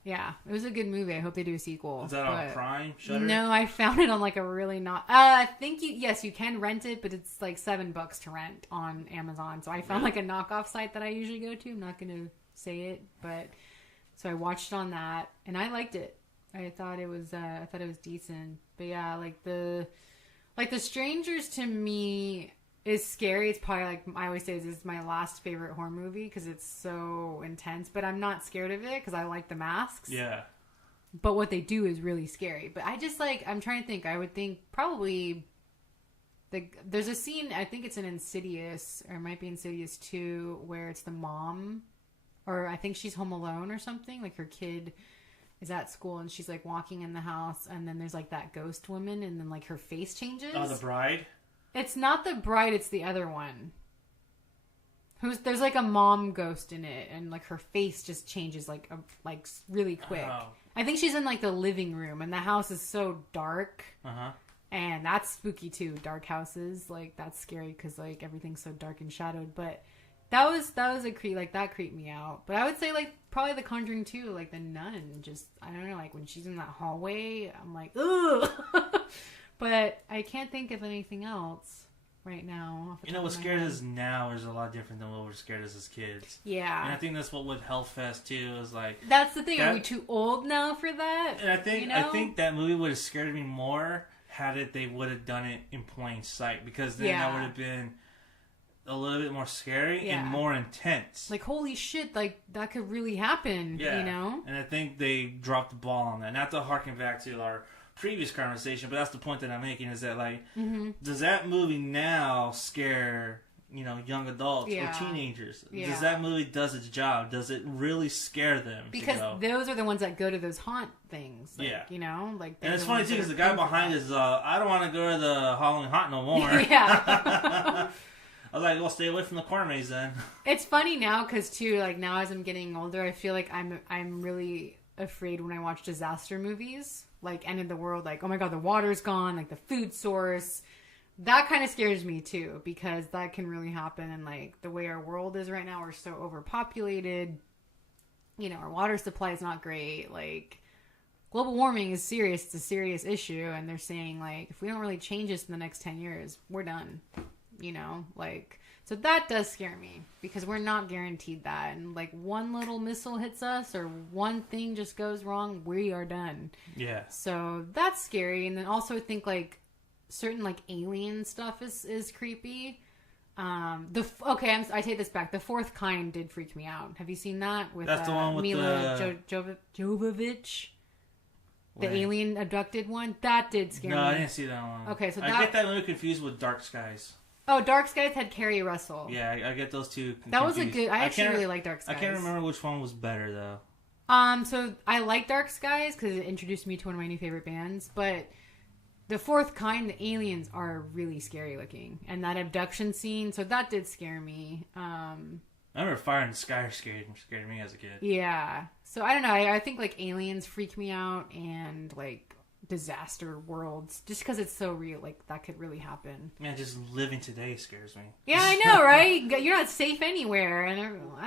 Yeah, it was a good movie. I hope they do a sequel. Is that on Prime? Shudder? No, I found it on like a really not. I think you can rent it, but it's like $7 to rent on Amazon. So I found like a knockoff site that I usually go to. I'm not going to say it, but so I watched on that and I liked it. I thought it was decent. But yeah, like the Strangers to me is scary. It's probably like I always say, this is my last favorite horror movie because it's so intense. But I'm not scared of it because I like the masks. Yeah. But what they do is really scary. But I just like, I'm trying to think. I would think probably there's a scene. I think it's in Insidious, or it might be Insidious 2, where it's the mom, or I think she's home alone or something. Like her kid is at school and she's like walking in the house, and then there's like that ghost woman, and then like her face changes. Oh, the bride. It's not the bride, it's the other one. There's like a mom ghost in it, and like her face just changes like really quick. Oh. I think she's in like the living room, and the house is so dark. And that's spooky too. Dark houses, like that's scary because like everything's so dark and shadowed. But that was a creep, like that creeped me out. But I would say like probably The Conjuring 2, like the nun. Just I don't know, like when she's in that hallway, I'm like ugh. But I can't think of anything else right now. You know, what scared us now is a lot different than what we're scared as kids. Yeah. And I think that's what with Hellfest too is like. That's the thing. Are we too old now for that? And I think that movie would have scared me more had they would have done it in plain sight, because then that would have been a little bit more scary and more intense. Like, holy shit, like that could really happen. You know? And I think they dropped the ball on that. Not to harken back to our previous conversation, but that's the point that I'm making, is that like, does that movie now scare young adults or teenagers. Yeah. Does that movie does its job? Does it really scare them? Because those are the ones that go to those haunt things. Like, and it's funny too because the guy behind is, I don't want to go to the Halloween haunt no more. Yeah. I was like, well, stay away from the corn maze then. It's funny now because too, like now as I'm getting older, I feel like I'm really afraid when I watch disaster movies, like End of the World, like, oh my God, the water's gone, like the food source. That kind of scares me too, because that can really happen. And like the way our world is right now, we're so overpopulated. Our water supply is not great. Like global warming is serious. It's a serious issue. And they're saying like, if we don't really change this in the next 10 years, we're done. So that does scare me because we're not guaranteed that. And like one little missile hits us or one thing just goes wrong, we are done. Yeah. So that's scary. And then also I think like certain like alien stuff is creepy. I take this back. The Fourth Kind did freak me out. Have you seen that? That's the one with Mila Jovovich? The alien abducted one? That did scare me. No, I didn't see that one. Okay, so I get that movie confused with Dark Skies. Oh, Dark Skies had Carrie Russell. Yeah, I get those two confused. That was a good... I actually really like Dark Skies. I can't remember which one was better, though. So I like Dark Skies because it introduced me to one of my new favorite bands, but The Fourth Kind, the aliens are really scary looking. And that abduction scene, so that did scare me. I remember Fire in the Sky scared me as a kid. Yeah. So I don't know. I think like aliens freak me out and like disaster worlds just because it's so real. Like that could really happen. Man, just living today scares me. Yeah, I know, right? You're not safe anywhere. And I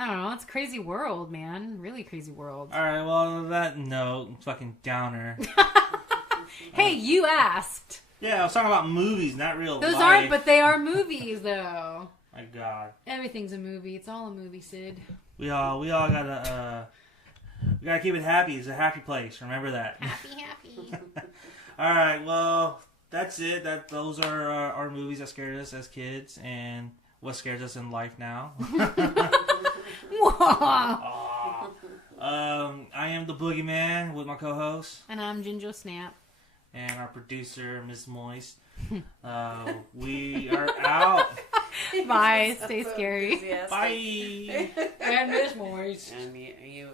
don't know. It's a crazy world, man. Really crazy world. All right. Well, on that note, fucking downer. Hey, you asked. Yeah, I was talking about movies, not real life. Those aren't, but they are movies, though. My God. Everything's a movie. It's all a movie, Sid. We all gotta keep it happy. It's a happy place. Remember that. Happy. All right. Well, that's it. Those are our movies that scared us as kids, and what scares us in life now. I am the Boogeyman with my co-host, and I'm Ginger Snap, and our producer, Miss Moist. We are out. Bye. Stay scary. Bye. And Miss Moist. And you